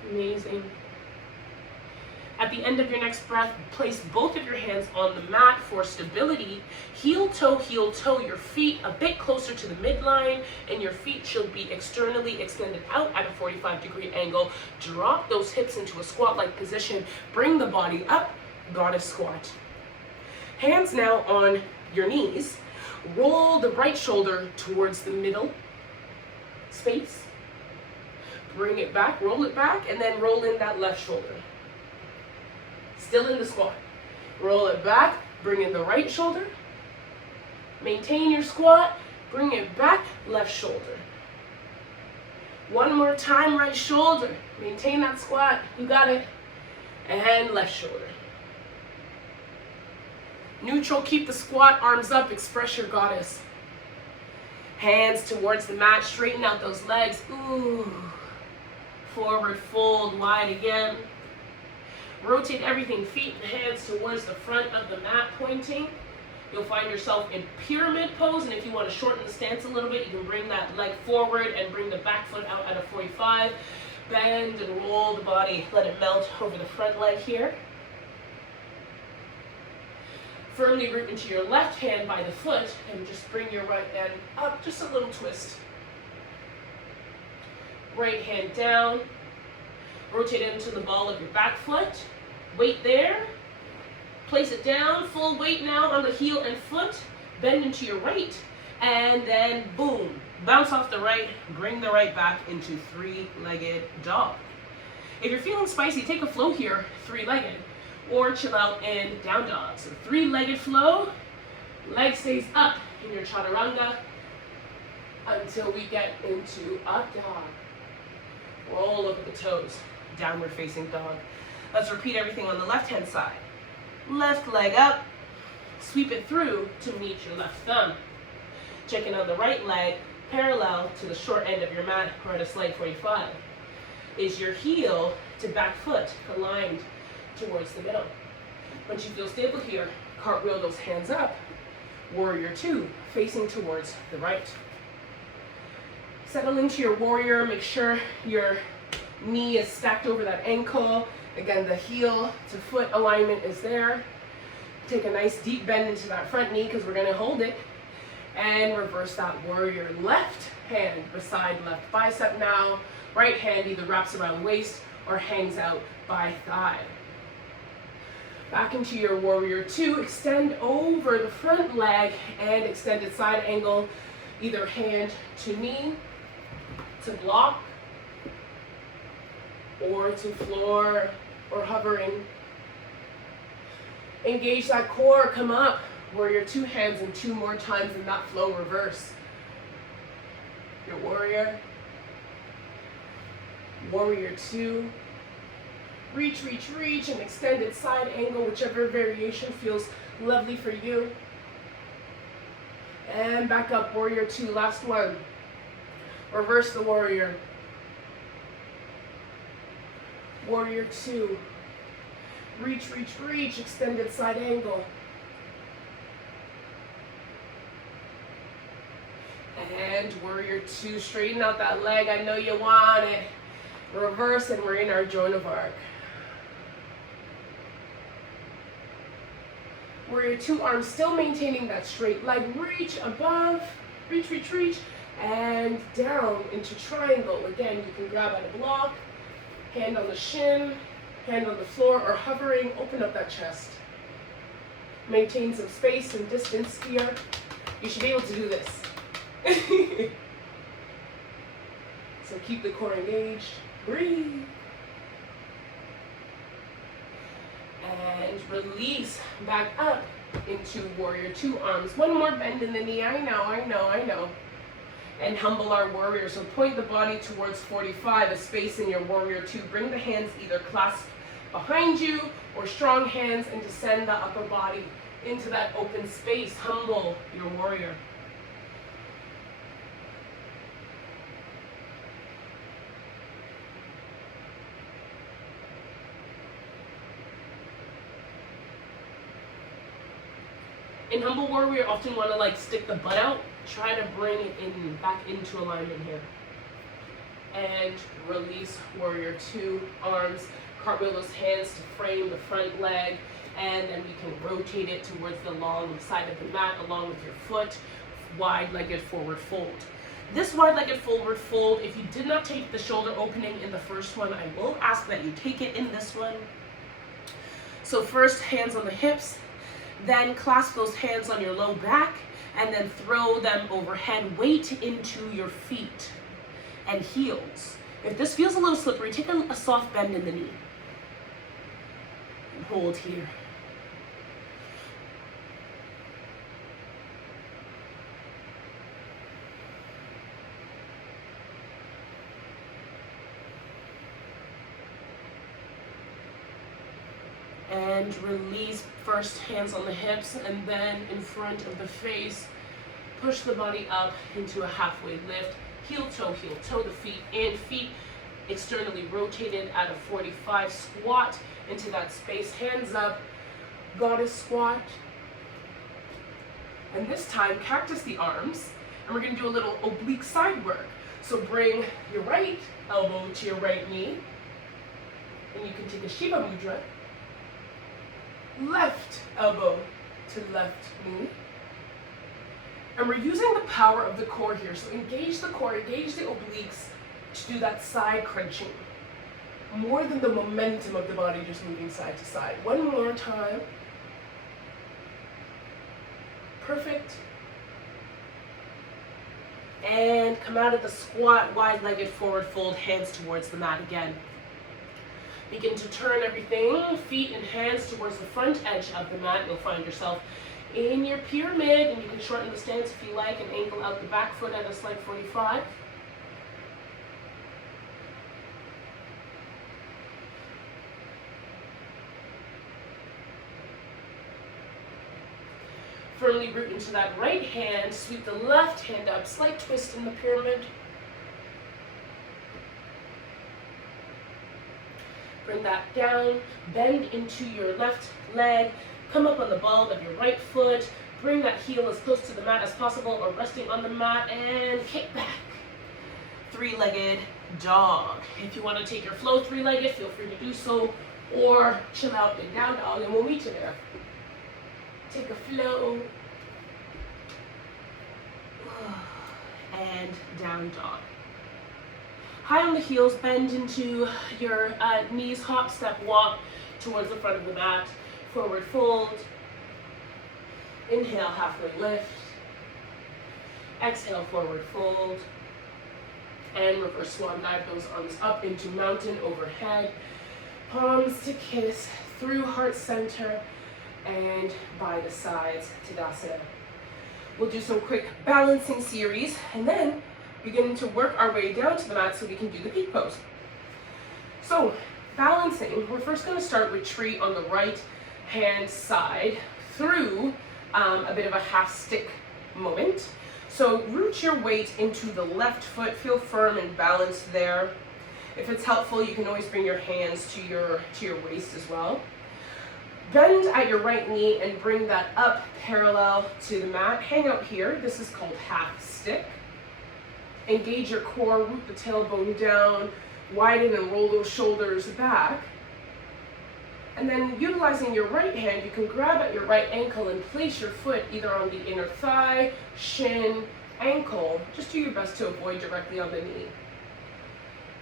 Amazing. At the end of your next breath, place both of your hands on the mat for stability. Heel toe, your feet a bit closer to the midline, and your feet should be externally extended out at a 45-degree angle. Drop those hips into a squat-like position. Bring the body up, goddess squat. Hands now on your knees. Roll the right shoulder towards the middle space. Bring it back, roll it back, and then roll in that left shoulder. Still in the squat. Roll it back, bring in the right shoulder. Maintain your squat, bring it back, left shoulder. One more time, right shoulder. Maintain that squat, you got it. And left shoulder. Neutral, keep the squat, arms up, express your goddess. Hands towards the mat, straighten out those legs. Ooh. Forward fold, wide again. Rotate everything, feet and hands towards the front of the mat pointing. You'll find yourself in pyramid pose, and if you want to shorten the stance a little bit, you can bring that leg forward and bring the back foot out at a 45. Bend and roll the body, let it melt over the front leg here. Firmly root into your left hand by the foot, and just bring your right hand up, just a little twist. Right hand down. Rotate into the ball of your back foot. Weight there. Place it down. Full weight now on the heel and foot. Bend into your right. And then boom. Bounce off the right. Bring the right back into three-legged dog. If you're feeling spicy, take a flow here, three-legged. Or chill out in down dog. So three-legged flow. Leg stays up in your chaturanga until we get into up dog. Roll over the toes. Downward facing dog. Let's repeat everything on the left hand side. Left leg up. Sweep it through to meet your left thumb. Check in on the right leg parallel to the short end of your mat or at a slight 45. Is your heel to back foot aligned towards the middle. Once you feel stable here, cartwheel those hands up. Warrior two, facing towards the right. Settle into your warrior. Make sure your knee is stacked over that ankle. Again, the heel to foot alignment is there. Take a nice deep bend into that front knee because we're going to hold it. And reverse that warrior. Left hand beside left bicep now. Right hand either wraps around waist or hangs out by thigh. Back into your warrior two. Extend over the front leg and extended side angle. Either hand to knee to block or to floor or hovering. Engage that core, come up. Warrior two hands and two more times in that flow reverse. Your warrior. Warrior two. Reach, reach, reach, and extended side angle, whichever variation feels lovely for you. And back up, warrior two, last one. Reverse the warrior. Warrior two. Reach, reach, reach, extended side angle. And warrior two, straighten out that leg, I know you want it. Reverse, and we're in our Joan of Arc. Warrior two, arms still maintaining that straight leg. Reach above, reach, reach, reach, and down into triangle. Again, you can grab at a block, hand on the shin, hand on the floor, or hovering, open up that chest. Maintain some space and distance here. You should be able to do this. So keep the core engaged, breathe. And release back up into warrior two, arms. One more bend in the knee, I know. And humble our warrior. So point the body towards 45, a space in your warrior two. Bring the hands either clasped behind you or strong hands and descend the upper body into that open space. Humble your warrior. In humble warrior, you often want to stick the butt out. Try to bring it in, back into alignment here. And release warrior two, arms cartwheel those hands to frame the front leg, and then we can rotate it towards the long side of the mat along with your foot, wide-legged forward fold. This wide-legged forward fold, if you did not take the shoulder opening in the first one, I will ask that you take it in this one. So first, hands on the hips, then clasp those hands on your low back, and then throw them overhead, weight into your feet and heels. If this feels a little slippery, take a soft bend in the knee. And hold here. And release, first hands on the hips and then in front of the face. Push the body up into a halfway lift. Heel toe, the feet in, feet externally rotated at a 45 squat into that space. Hands up, goddess squat. And this time, cactus the arms. And we're gonna do a little oblique side work. So bring your right elbow to your right knee. And you can take a Shiva Mudra. Left elbow to left knee. And we're using the power of the core here. So engage the core, engage the obliques to do that side crunching. More than the momentum of the body just moving side to side. One more time. Perfect. And come out of the squat, wide-legged forward fold, hands towards the mat again. Begin to turn everything, feet and hands towards the front edge of the mat. You'll find yourself in your pyramid, and you can shorten the stance if you like and angle out the back foot at a slight 45. Firmly root into that right hand, sweep the left hand up, slight twist in the pyramid. Bring that down, bend into your left leg, come up on the ball of your right foot, bring that heel as close to the mat as possible or resting on the mat, and kick back. Three-legged dog. If you want to take your flow three-legged, feel free to do so, or chill out in down dog, and we'll meet you there. Take a flow, and down dog. High on the heels, bend into your knees, hop, step, walk towards the front of the mat. Forward fold. Inhale, halfway lift. Exhale, forward fold. And reverse swan dive those arms up into mountain overhead. Palms to kiss through heart center and by the sides, Tadasana. We'll do some quick balancing series and then begin to work our way down to the mat so we can do the peak pose. So, balancing, we're first going to start with tree on the right hand side through a bit of a half stick moment. So root your weight into the left foot, feel firm and balanced there. If it's helpful, you can always bring your hands to your waist as well. Bend at your right knee and bring that up parallel to the mat. Hang out here, this is called half stick. Engage your core, root the tailbone down, widen and roll those shoulders back. And then utilizing your right hand, you can grab at your right ankle and place your foot either on the inner thigh, shin, ankle. Just do your best to avoid directly on the knee.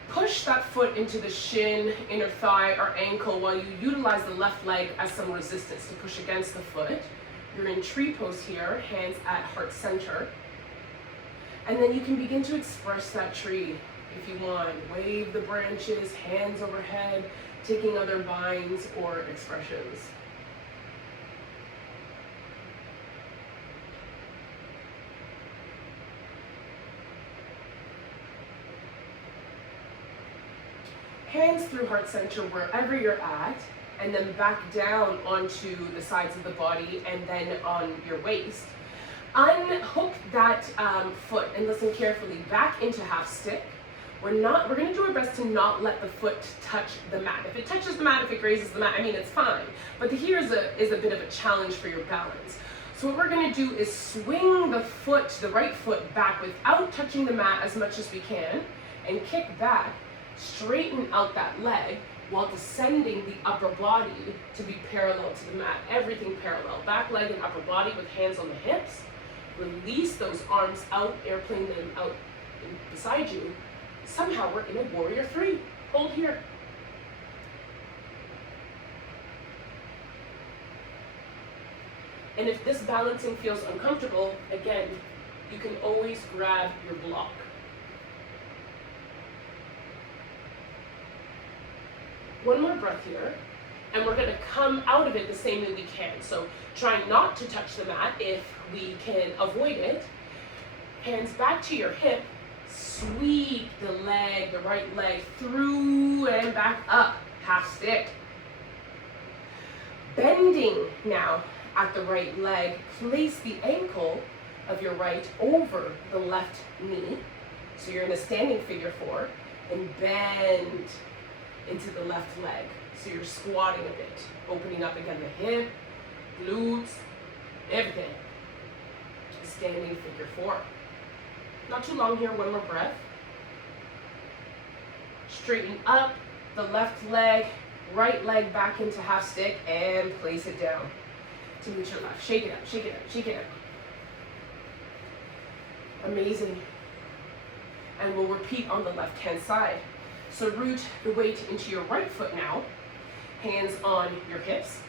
Push that foot into the shin, inner thigh, or ankle while you utilize the left leg as some resistance to push against the foot. You're in tree pose here, hands at heart center. And then you can begin to express that tree if you want. Wave the branches, hands overhead, taking other binds or expressions. Hands through heart center wherever you're at, and then back down onto the sides of the body and then on your waist. Unhook that foot and listen carefully back into half stick. We're going to do our best to not let the foot touch the mat. If it touches the mat, if it grazes the mat, I mean, it's fine. But here is a bit of a challenge for your balance. So what we're going to do is swing the right foot back without touching the mat as much as we can, and kick back, straighten out that leg, while descending the upper body to be parallel to the mat. Everything parallel. Back leg and upper body with hands on the hips. Release those arms out, airplane them out beside you. Somehow we're in a warrior three. Hold here. And if this balancing feels uncomfortable, again, you can always grab your block. One more breath here, and we're gonna come out of it the same way we can. So try not to touch the mat if we can avoid it. Hands back to your hip, sweep the leg, the right leg through and back up, half stick. Bending now at the right leg, place the ankle of your right over the left knee. So you're in a standing figure four, and bend into the left leg. So you're squatting a bit, opening up again the hip, glutes, everything. Standing figure four. Not too long here, one more breath. Straighten up the left leg, right leg back into half stick, and place it down to meet your left. Shake it up, shake it up, shake it up. Amazing. And we'll repeat on the left hand side. So root the weight into your right foot now. Hands on your hips.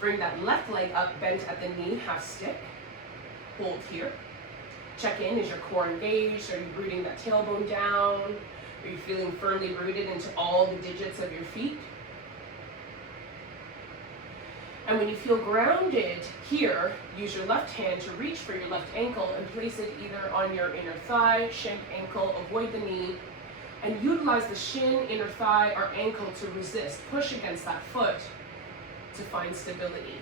Bring that left leg up, bent at the knee, half stick. Hold here. Check in, is your core engaged? Are you rooting that tailbone down? Are you feeling firmly rooted into all the digits of your feet? And when you feel grounded here, use your left hand to reach for your left ankle and place it either on your inner thigh, shin, ankle, avoid the knee, and utilize the shin, inner thigh, or ankle to resist. Push against that foot to find stability.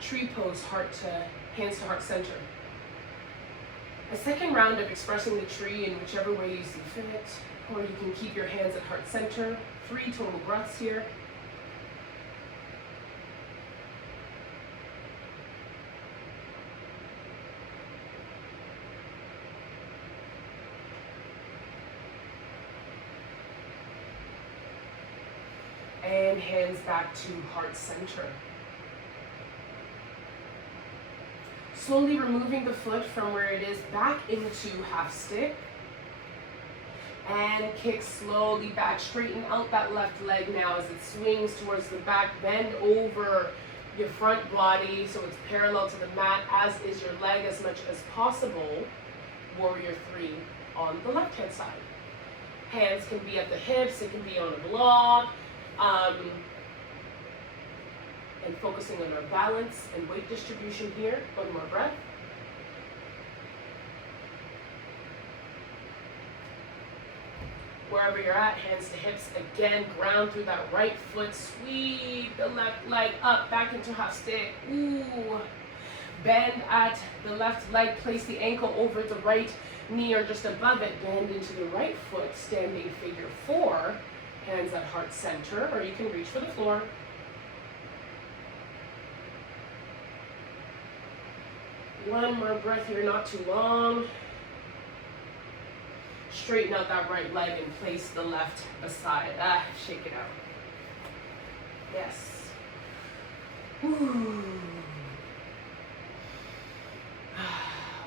Tree pose, hands to heart center. A second round of expressing the tree in whichever way you see fit, or you can keep your hands at heart center. 3 total breaths here. And hands back to heart center. Slowly removing the foot from where it is back into half stick. And kick slowly back. Straighten out that left leg now as it swings towards the back. Bend over your front body so it's parallel to the mat, as is your leg as much as possible. Warrior three on the left hand side. Hands can be at the hips, it can be on a block. And focusing on our balance and weight distribution here. One more breath. Wherever you're at, hands to hips. Again, ground through that right foot. Sweep the left leg up, back into half stick. Ooh. Bend at the left leg. Place the ankle over the right knee or just above it. Bend into the right foot, standing figure four. Hands at heart center, or you can reach for the floor. One more breath here, not too long. Straighten out that right leg and place the left beside. Shake it out. Yes. Ooh.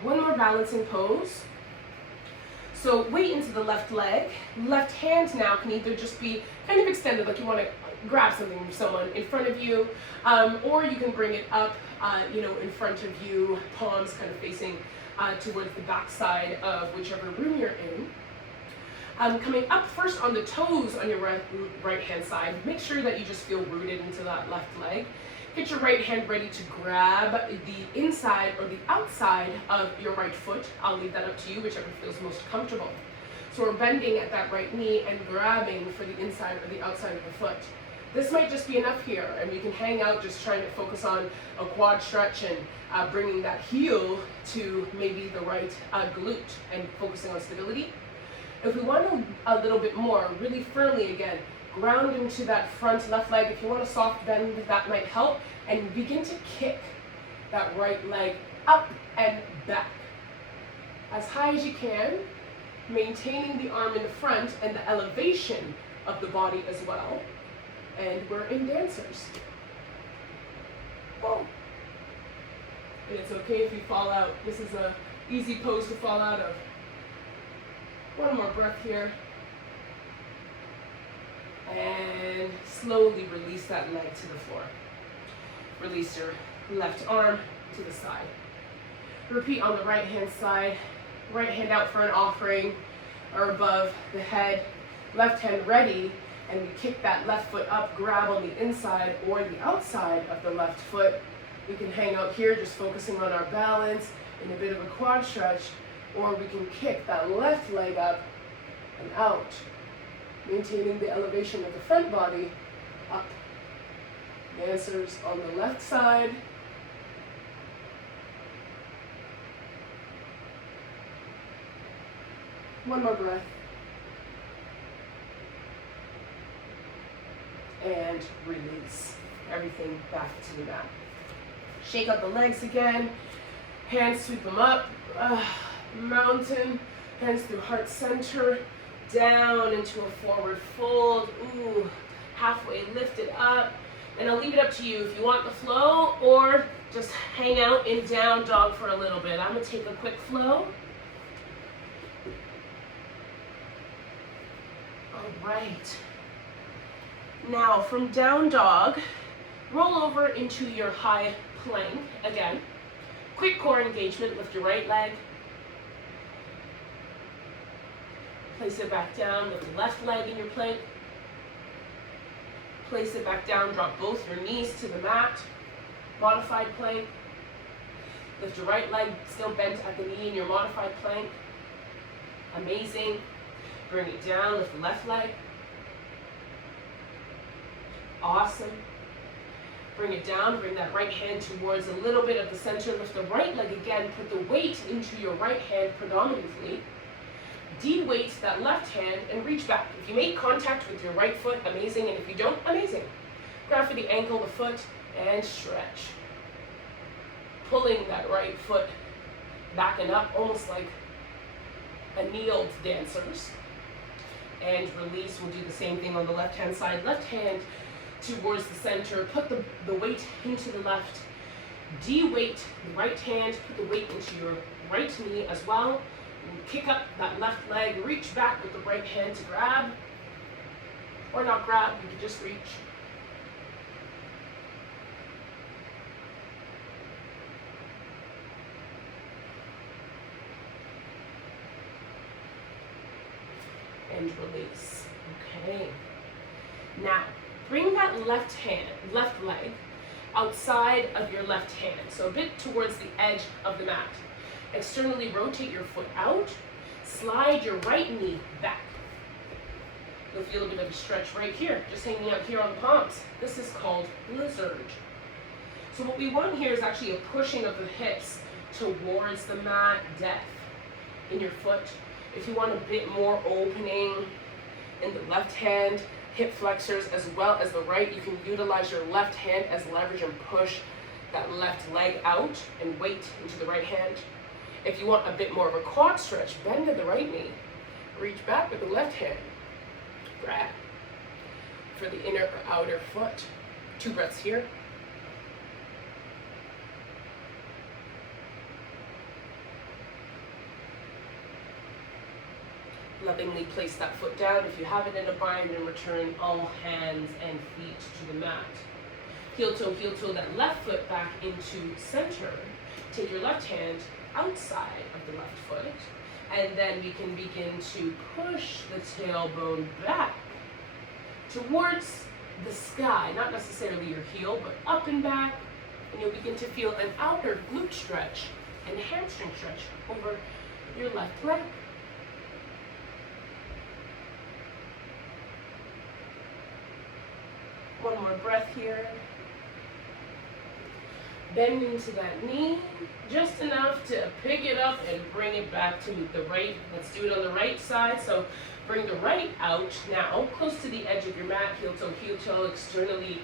One more balancing pose. So weight into the left leg. Left hand now can either just be kind of extended, like you want to grab something from someone in front of you, or you can bring it up, in front of you, palms kind of facing towards the back side of whichever room you're in. Coming up first on the toes on your right hand side, make sure that you just feel rooted into that left leg. Get your right hand ready to grab the inside or the outside of your right foot. I'll leave that up to you, whichever feels most comfortable. So we're bending at that right knee and grabbing for the inside or the outside of the foot. This might just be enough here, and you can hang out just trying to focus on a quad stretch and bringing that heel to maybe the right glute and focusing on stability. If we want a little bit more, really firmly again, ground into that front left leg. If you want a soft bend, that might help. And begin to kick that right leg up and back. As high as you can, maintaining the arm in the front and the elevation of the body as well. And we're in dancers. Boom. And it's okay if you fall out. This is an easy pose to fall out of. One more breath here. And slowly release that leg to the floor. Release your left arm to the side. Repeat on the right hand side. Right hand out for an offering or above the head. Left hand ready, and we kick that left foot up, grab on the inside or the outside of the left foot. We can hang out here just focusing on our balance in a bit of a quad stretch, or we can kick that left leg up and out, maintaining the elevation of the front body up. Dancers on the left side. One more breath. And release everything back to the mat. Shake out the legs again. Hands sweep them up. Mountain. Hands through heart center. Down into a forward fold. Ooh, halfway lifted up. And I'll leave it up to you if you want the flow or just hang out in down dog for a little bit. I'm going to take a quick flow. All right. Now from down dog, roll over into your high plank again. Quick core engagement, lift your right leg. Place it back down with the left leg in your plank. Place it back down, drop both your knees to the mat. Modified plank. Lift your right leg, still bent at the knee in your modified plank. Amazing. Bring it down, lift the left leg. Awesome. Bring it down, bring that right hand towards a little bit of the center. Lift the right leg again, put the weight into your right hand predominantly. De-weight that left hand and reach back. If you make contact with your right foot, amazing. And if you don't, amazing. Grab for the ankle, the foot, and stretch. Pulling that right foot back and up, almost like a kneeled dancers. And release. We'll do the same thing on the left hand side. Left hand towards the center. Put the weight into the left. De-weight the right hand. Put the weight into your right knee as well. Kick up that left leg, reach back with the right hand to grab, or not grab, you can just reach. And release. Okay. Now, bring that left leg outside of your left hand, so a bit towards the edge of the mat. Externally rotate your foot out, slide your right knee back. You'll feel a bit of a stretch right here, just hanging out here on the palms. This is called lizard. So what we want here is actually a pushing of the hips towards the mat, depth in your foot. If you want a bit more opening in the left hand, hip flexors as well as the right, you can utilize your left hand as leverage and push that left leg out and weight into the right hand. If you want a bit more of a quad stretch, bend to the right knee. Reach back with the left hand. Grab for the inner or outer foot. 2 breaths here. Lovingly place that foot down. If you have it in a bind, and return all hands and feet to the mat. Heel toe, that left foot back into center. Take your left hand outside of the left foot, and then we can begin to push the tailbone back towards the sky, not necessarily your heel, but up and back, and you'll begin to feel an outer glute stretch and hamstring stretch over your left leg. One more breath here. Bend into that knee, just enough to pick it up and bring it back to the right. Let's do it on the right side. So bring the right out now, close to the edge of your mat, heel toe, externally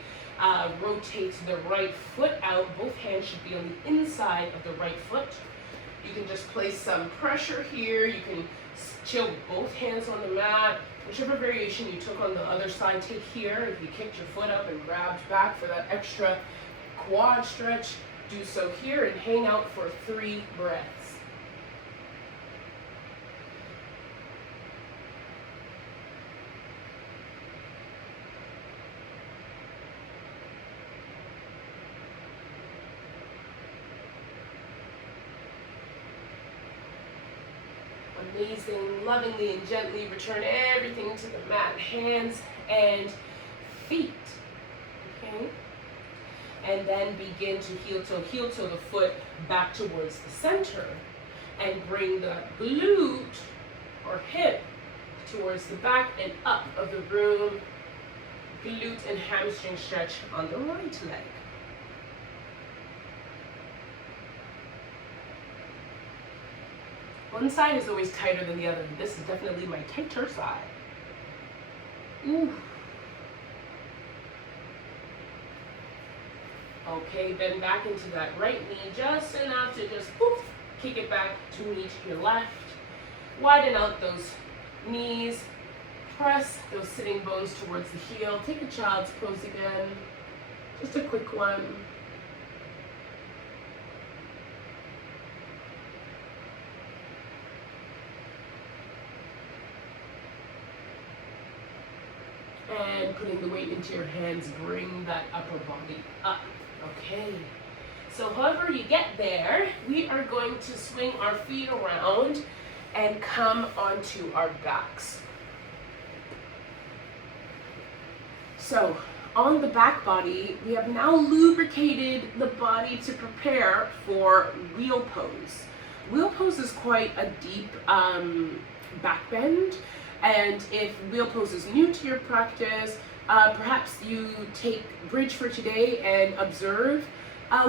rotate the right foot out. Both hands should be on the inside of the right foot. You can just place some pressure here. You can chill both hands on the mat. Whichever variation you took on the other side, take here. If you kicked your foot up and grabbed back for that extra quad stretch, do so here and hang out for 3 breaths. Amazing, lovingly and gently return everything to the mat, hands and feet, okay? And then begin to heel toe the foot back towards the center and bring the glute or hip towards the back and up of the room. Glute and hamstring stretch on the right leg. One side is always tighter than the other. This is definitely my tighter side. Ooh. Okay, bend back into that right knee just enough to just poof, kick it back to meet your left. Widen out those knees. Press those sitting bones towards the heel. Take a child's pose again. Just a quick one. And putting the weight into your hands, bring that upper body up. Okay. So however you get there, we are going to swing our feet around and come onto our backs. So on the back body, we have now lubricated the body to prepare for wheel pose. Wheel pose is quite a deep back bend. And if wheel pose is new to your practice, perhaps you take bridge for today and observe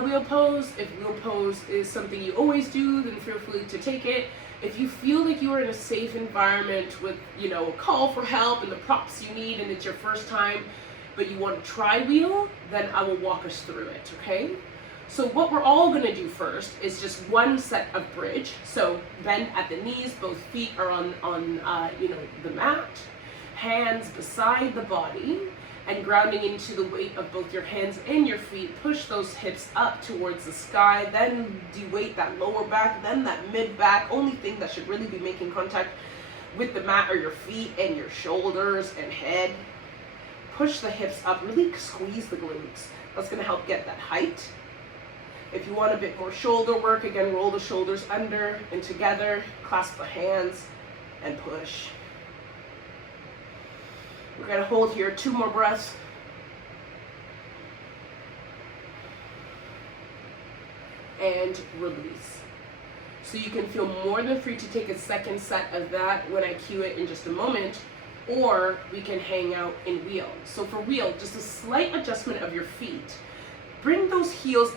wheel pose. If wheel pose is something you always do, then feel free to take it. If you feel like you are in a safe environment with, a call for help and the props you need and it's your first time, but you want to try wheel, then I will walk us through it, okay? So what we're all going to do first is just one set of bridge. So bend at the knees, both feet are on the mat, hands beside the body, and grounding into the weight of both your hands and your feet. Push those hips up towards the sky, then de-weight that lower back, then that mid back. Only thing that should really be making contact with the mat are your feet and your shoulders and head. Push the hips up, really squeeze the glutes. That's going to help get that height. If you want a bit more shoulder work, again, roll the shoulders under and together, clasp the hands, and push. We're going to hold here 2 more breaths. And release. So you can feel more than free to take a second set of that when I cue it in just a moment, or we can hang out in wheel. So for wheel, just a slight adjustment of your feet. Bring those heels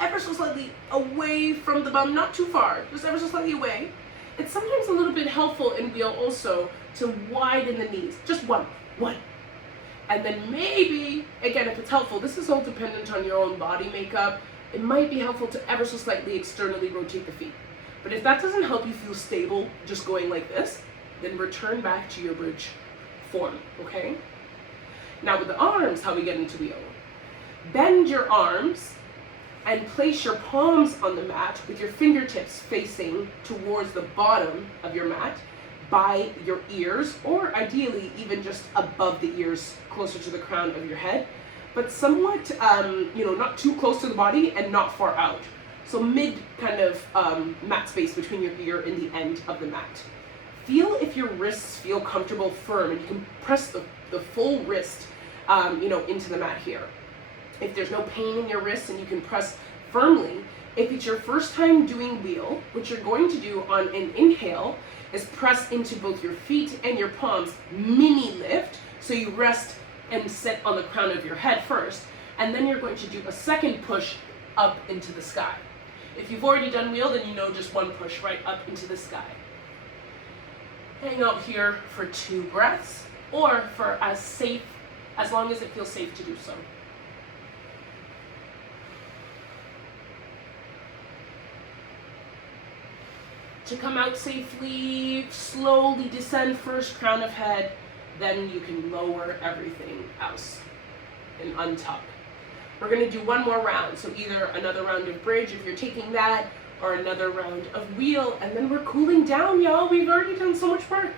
ever so slightly away from the bum, not too far, just ever so slightly away. It's sometimes a little bit helpful in wheel also to widen the knees, just one. And then maybe, again, if it's helpful, this is all dependent on your own body makeup, it might be helpful to ever so slightly externally rotate the feet. But if that doesn't help you feel stable, just going like this, then return back to your bridge form, okay? Now with the arms, how we get into wheel. Bend your arms and place your palms on the mat with your fingertips facing towards the bottom of your mat by your ears, or ideally even just above the ears, closer to the crown of your head, but somewhat, not too close to the body and not far out. So mid kind of mat space between your ear and the end of the mat. Feel if your wrists feel comfortable, firm, and you can press the full wrist, into the mat here. If there's no pain in your wrists and you can press firmly, if it's your first time doing wheel, what you're going to do on an inhale is press into both your feet and your palms, mini lift, so you rest and sit on the crown of your head first, and then you're going to do a second push up into the sky. If you've already done wheel, then you know just one push right up into the sky. Hang out here for 2 breaths, or for as long as it feels safe to do so. to come out safely. Slowly descend first, crown of head, then you can lower everything else and untuck. We're going to do one more round, so either another round of bridge if you're taking that, or another round of wheel, and then we're cooling down, y'all. We've already done so much work.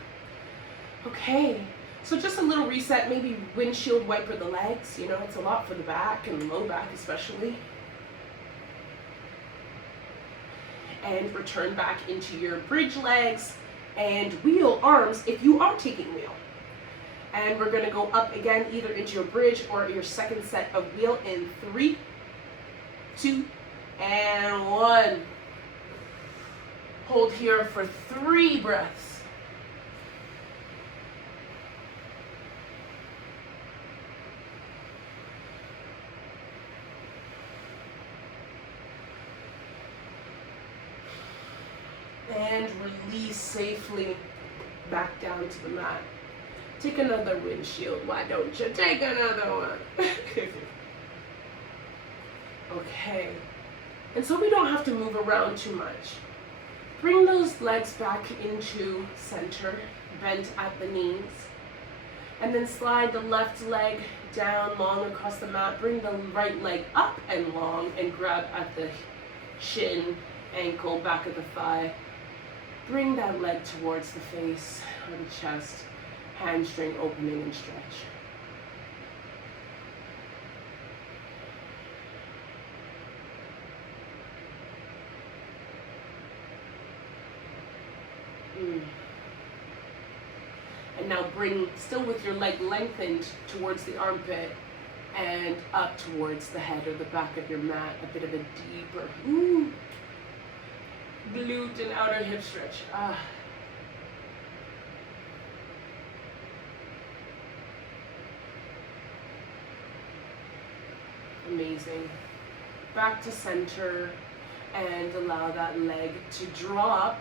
Okay, so just a little reset, maybe windshield wiper the legs, you know, it's a lot for the back and the low back especially. And return back into your bridge legs and wheel arms if you are taking wheel. And we're going to go up again, either into your bridge or your second set of wheel in 3, 2, and 1. Hold here for 3 breaths. And release safely back down to the mat. Take another windshield, why don't you? Take another one. Okay, and so we don't have to move around too much. Bring those legs back into center, bent at the knees. And then slide the left leg down long across the mat. Bring the right leg up and long and grab at the shin, ankle, back of the thigh. Bring that leg towards the face or the chest. Hamstring opening and stretch. And now bring, still with your leg lengthened towards the armpit and up towards the head or the back of your mat, a bit of a deeper glute and outer hip stretch. Amazing. Back to center and allow that leg to drop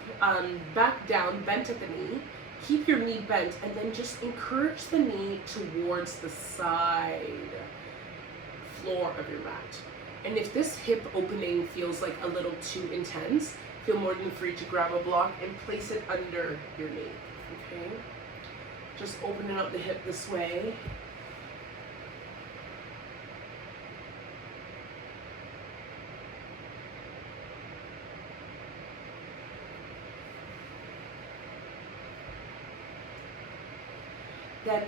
back down, bent at the knee. Keep your knee bent and then just encourage the knee towards the side floor of your mat. And if this hip opening feels like a little too intense, feel more than free to grab a block and place it under your knee, okay? Just opening up the hip this way. Then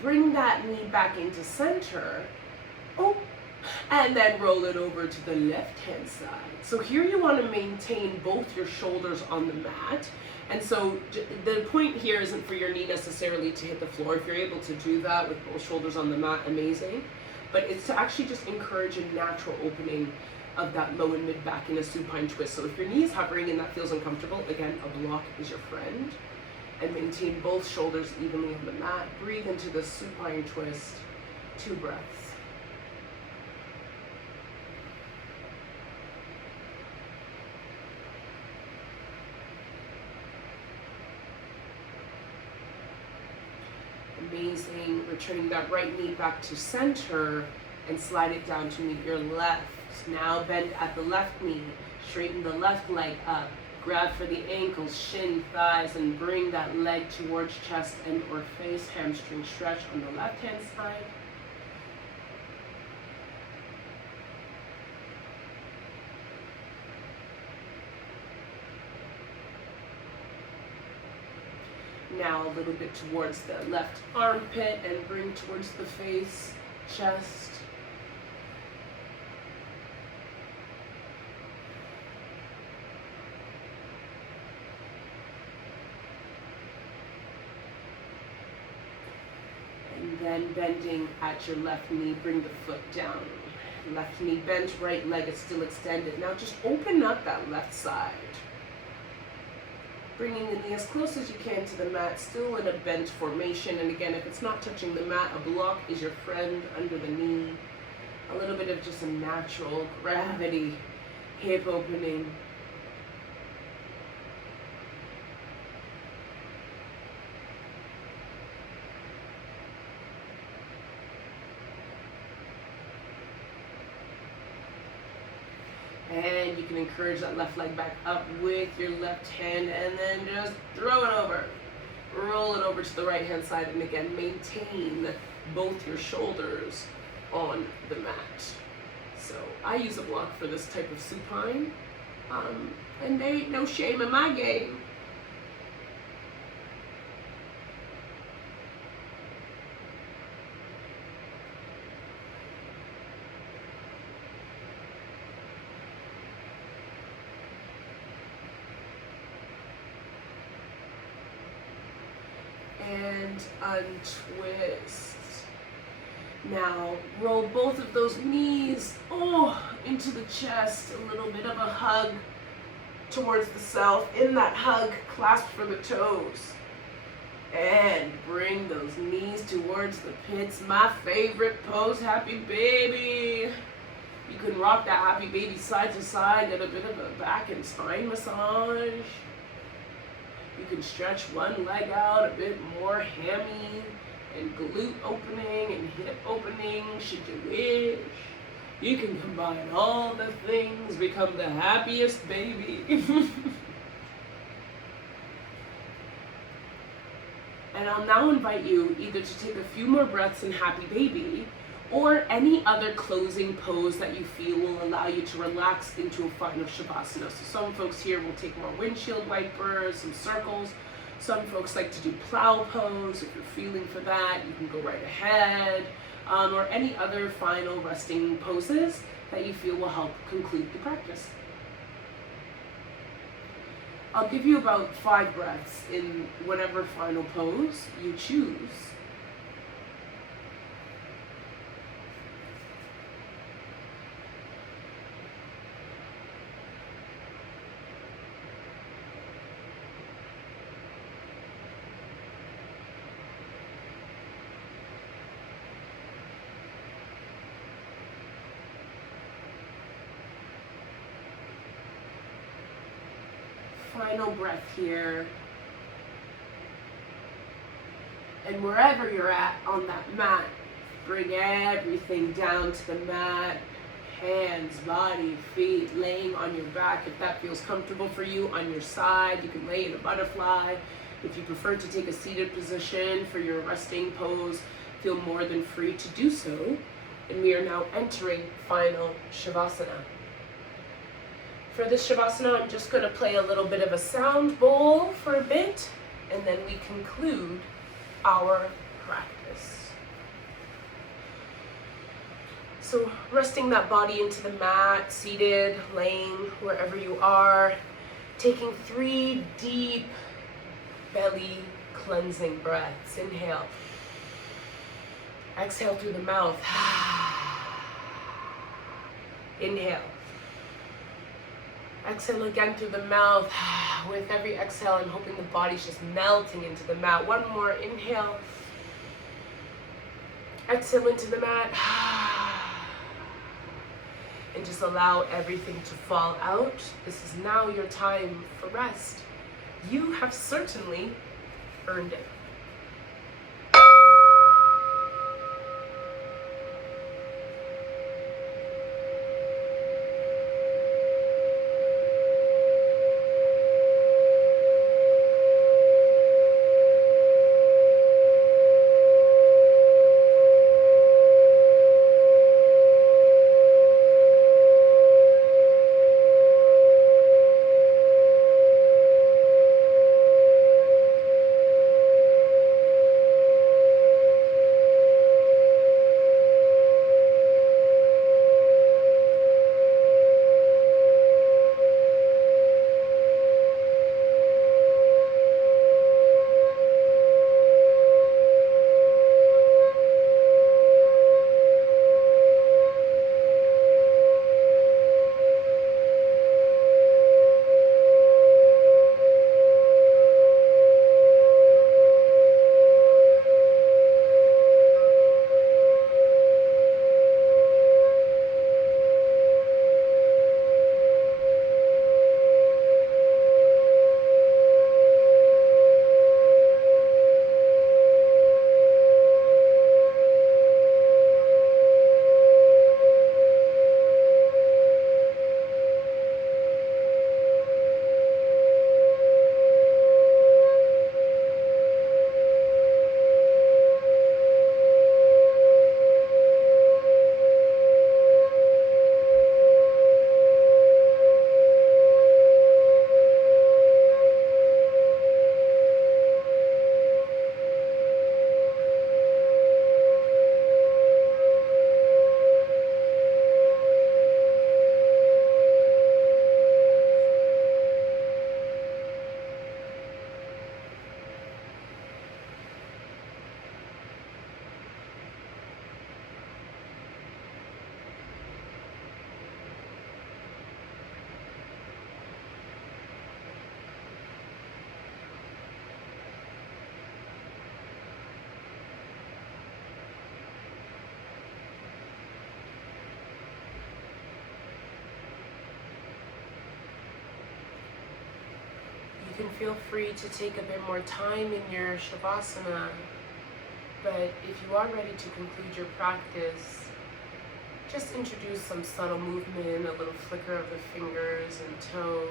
bring that knee back into center. And then roll it over to the left hand side. So here you want to maintain both your shoulders on the mat. And so the point here isn't for your knee necessarily to hit the floor. If you're able to do that with both shoulders on the mat, amazing. But it's to actually just encourage a natural opening of that low and mid back in a supine twist. So if your knee is hovering and that feels uncomfortable, again, a block is your friend. And maintain both shoulders evenly on the mat. Breathe into the supine twist. 2 breaths. Amazing. Returning that right knee back to center and slide it down to meet your left. Now bend at the left knee. Straighten the left leg up. Grab for the ankles, shin, thighs, and bring that leg towards chest and or face. Hamstring stretch on the left hand side. Now a little bit towards the left armpit and bring towards the face, chest. And then bending at your left knee, bring the foot down. Left knee bent, right leg is still extended. Now just open up that left side. Bringing the knee as close as you can to the mat, still in a bent formation. And again, if it's not touching the mat, a block is your friend under the knee. A little bit of just a natural gravity, hip opening. And you can encourage that left leg back up with your left hand and then just throw it over. Roll it over to the right hand side, and again, maintain both your shoulders on the mat. So I use a block for this type of supine, and there ain't no shame in my game. And untwist. Now roll both of those knees into the chest, a little bit of a hug towards the self. In that hug, clasp for the toes. And bring those knees towards the pits. My favorite pose, happy baby. You can rock that happy baby side to side, get a bit of a back and spine massage. You can stretch one leg out a bit more, hammy and glute opening and hip opening, should you wish. You can combine all the things, become the happiest baby. And I'll now invite you either to take a few more breaths in happy baby, or any other closing pose that you feel will allow you to relax into a final Shavasana. So some folks here will take more windshield wipers, some circles. Some folks like to do plow pose. If you're feeling for that, you can go right ahead. Or any other final resting poses that you feel will help conclude the practice. I'll give you about 5 breaths in whatever final pose you choose. Final breath here. And wherever you're at on that mat, bring everything down to the mat. Hands, body, feet, laying on your back. If that feels comfortable for you, on your side, you can lay in a butterfly. If you prefer to take a seated position for your resting pose, feel more than free to do so. And we are now entering final Shavasana. For this Shavasana, I'm just going to play a little bit of a sound bowl for a bit, and then we conclude our practice. So resting that body into the mat, seated, laying, wherever you are, taking 3 deep belly cleansing breaths. Inhale. Exhale through the mouth. Inhale. Exhale again through the mouth. With every exhale, I'm hoping the body's just melting into the mat. One more. Inhale. Exhale into the mat. And just allow everything to fall out. This is now your time for rest. You have certainly earned it. You can feel free to take a bit more time in your Shavasana, but if you are ready to conclude your practice, just introduce some subtle movement, a little flicker of the fingers and toes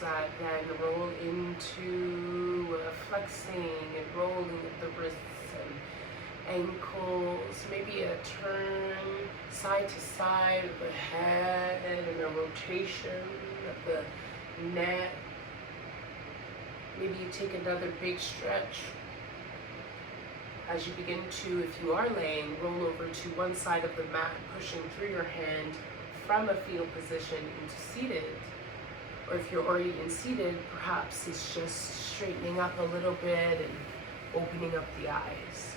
that then roll into flexing and rolling of the wrists and ankles, maybe a turn side to side of the head and a rotation of the neck. Maybe you take another big stretch. As you begin to, if you are laying, roll over to one side of the mat, pushing through your hand from a fetal position into seated. Or if you're already in seated, perhaps it's just straightening up a little bit and opening up the eyes.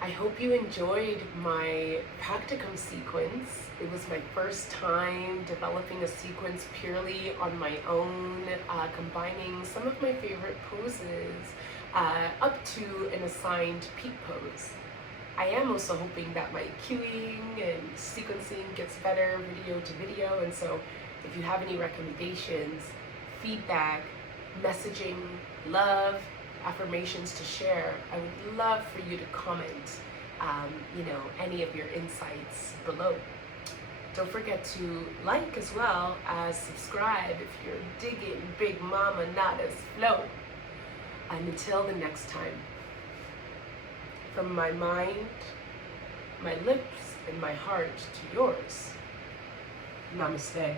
I hope you enjoyed my practicum sequence. It was my first time developing a sequence purely on my own, combining some of my favorite poses up to an assigned peak pose. I am also hoping that my cuing and sequencing gets better video to video, and so if you have any recommendations, feedback, messaging, love, affirmations to share, I would love for you to comment any of your insights below. Don't forget to like as well as subscribe if you're digging Bigmamanata's flow. And until the next time, from my mind, my lips, and my heart to yours, namaste.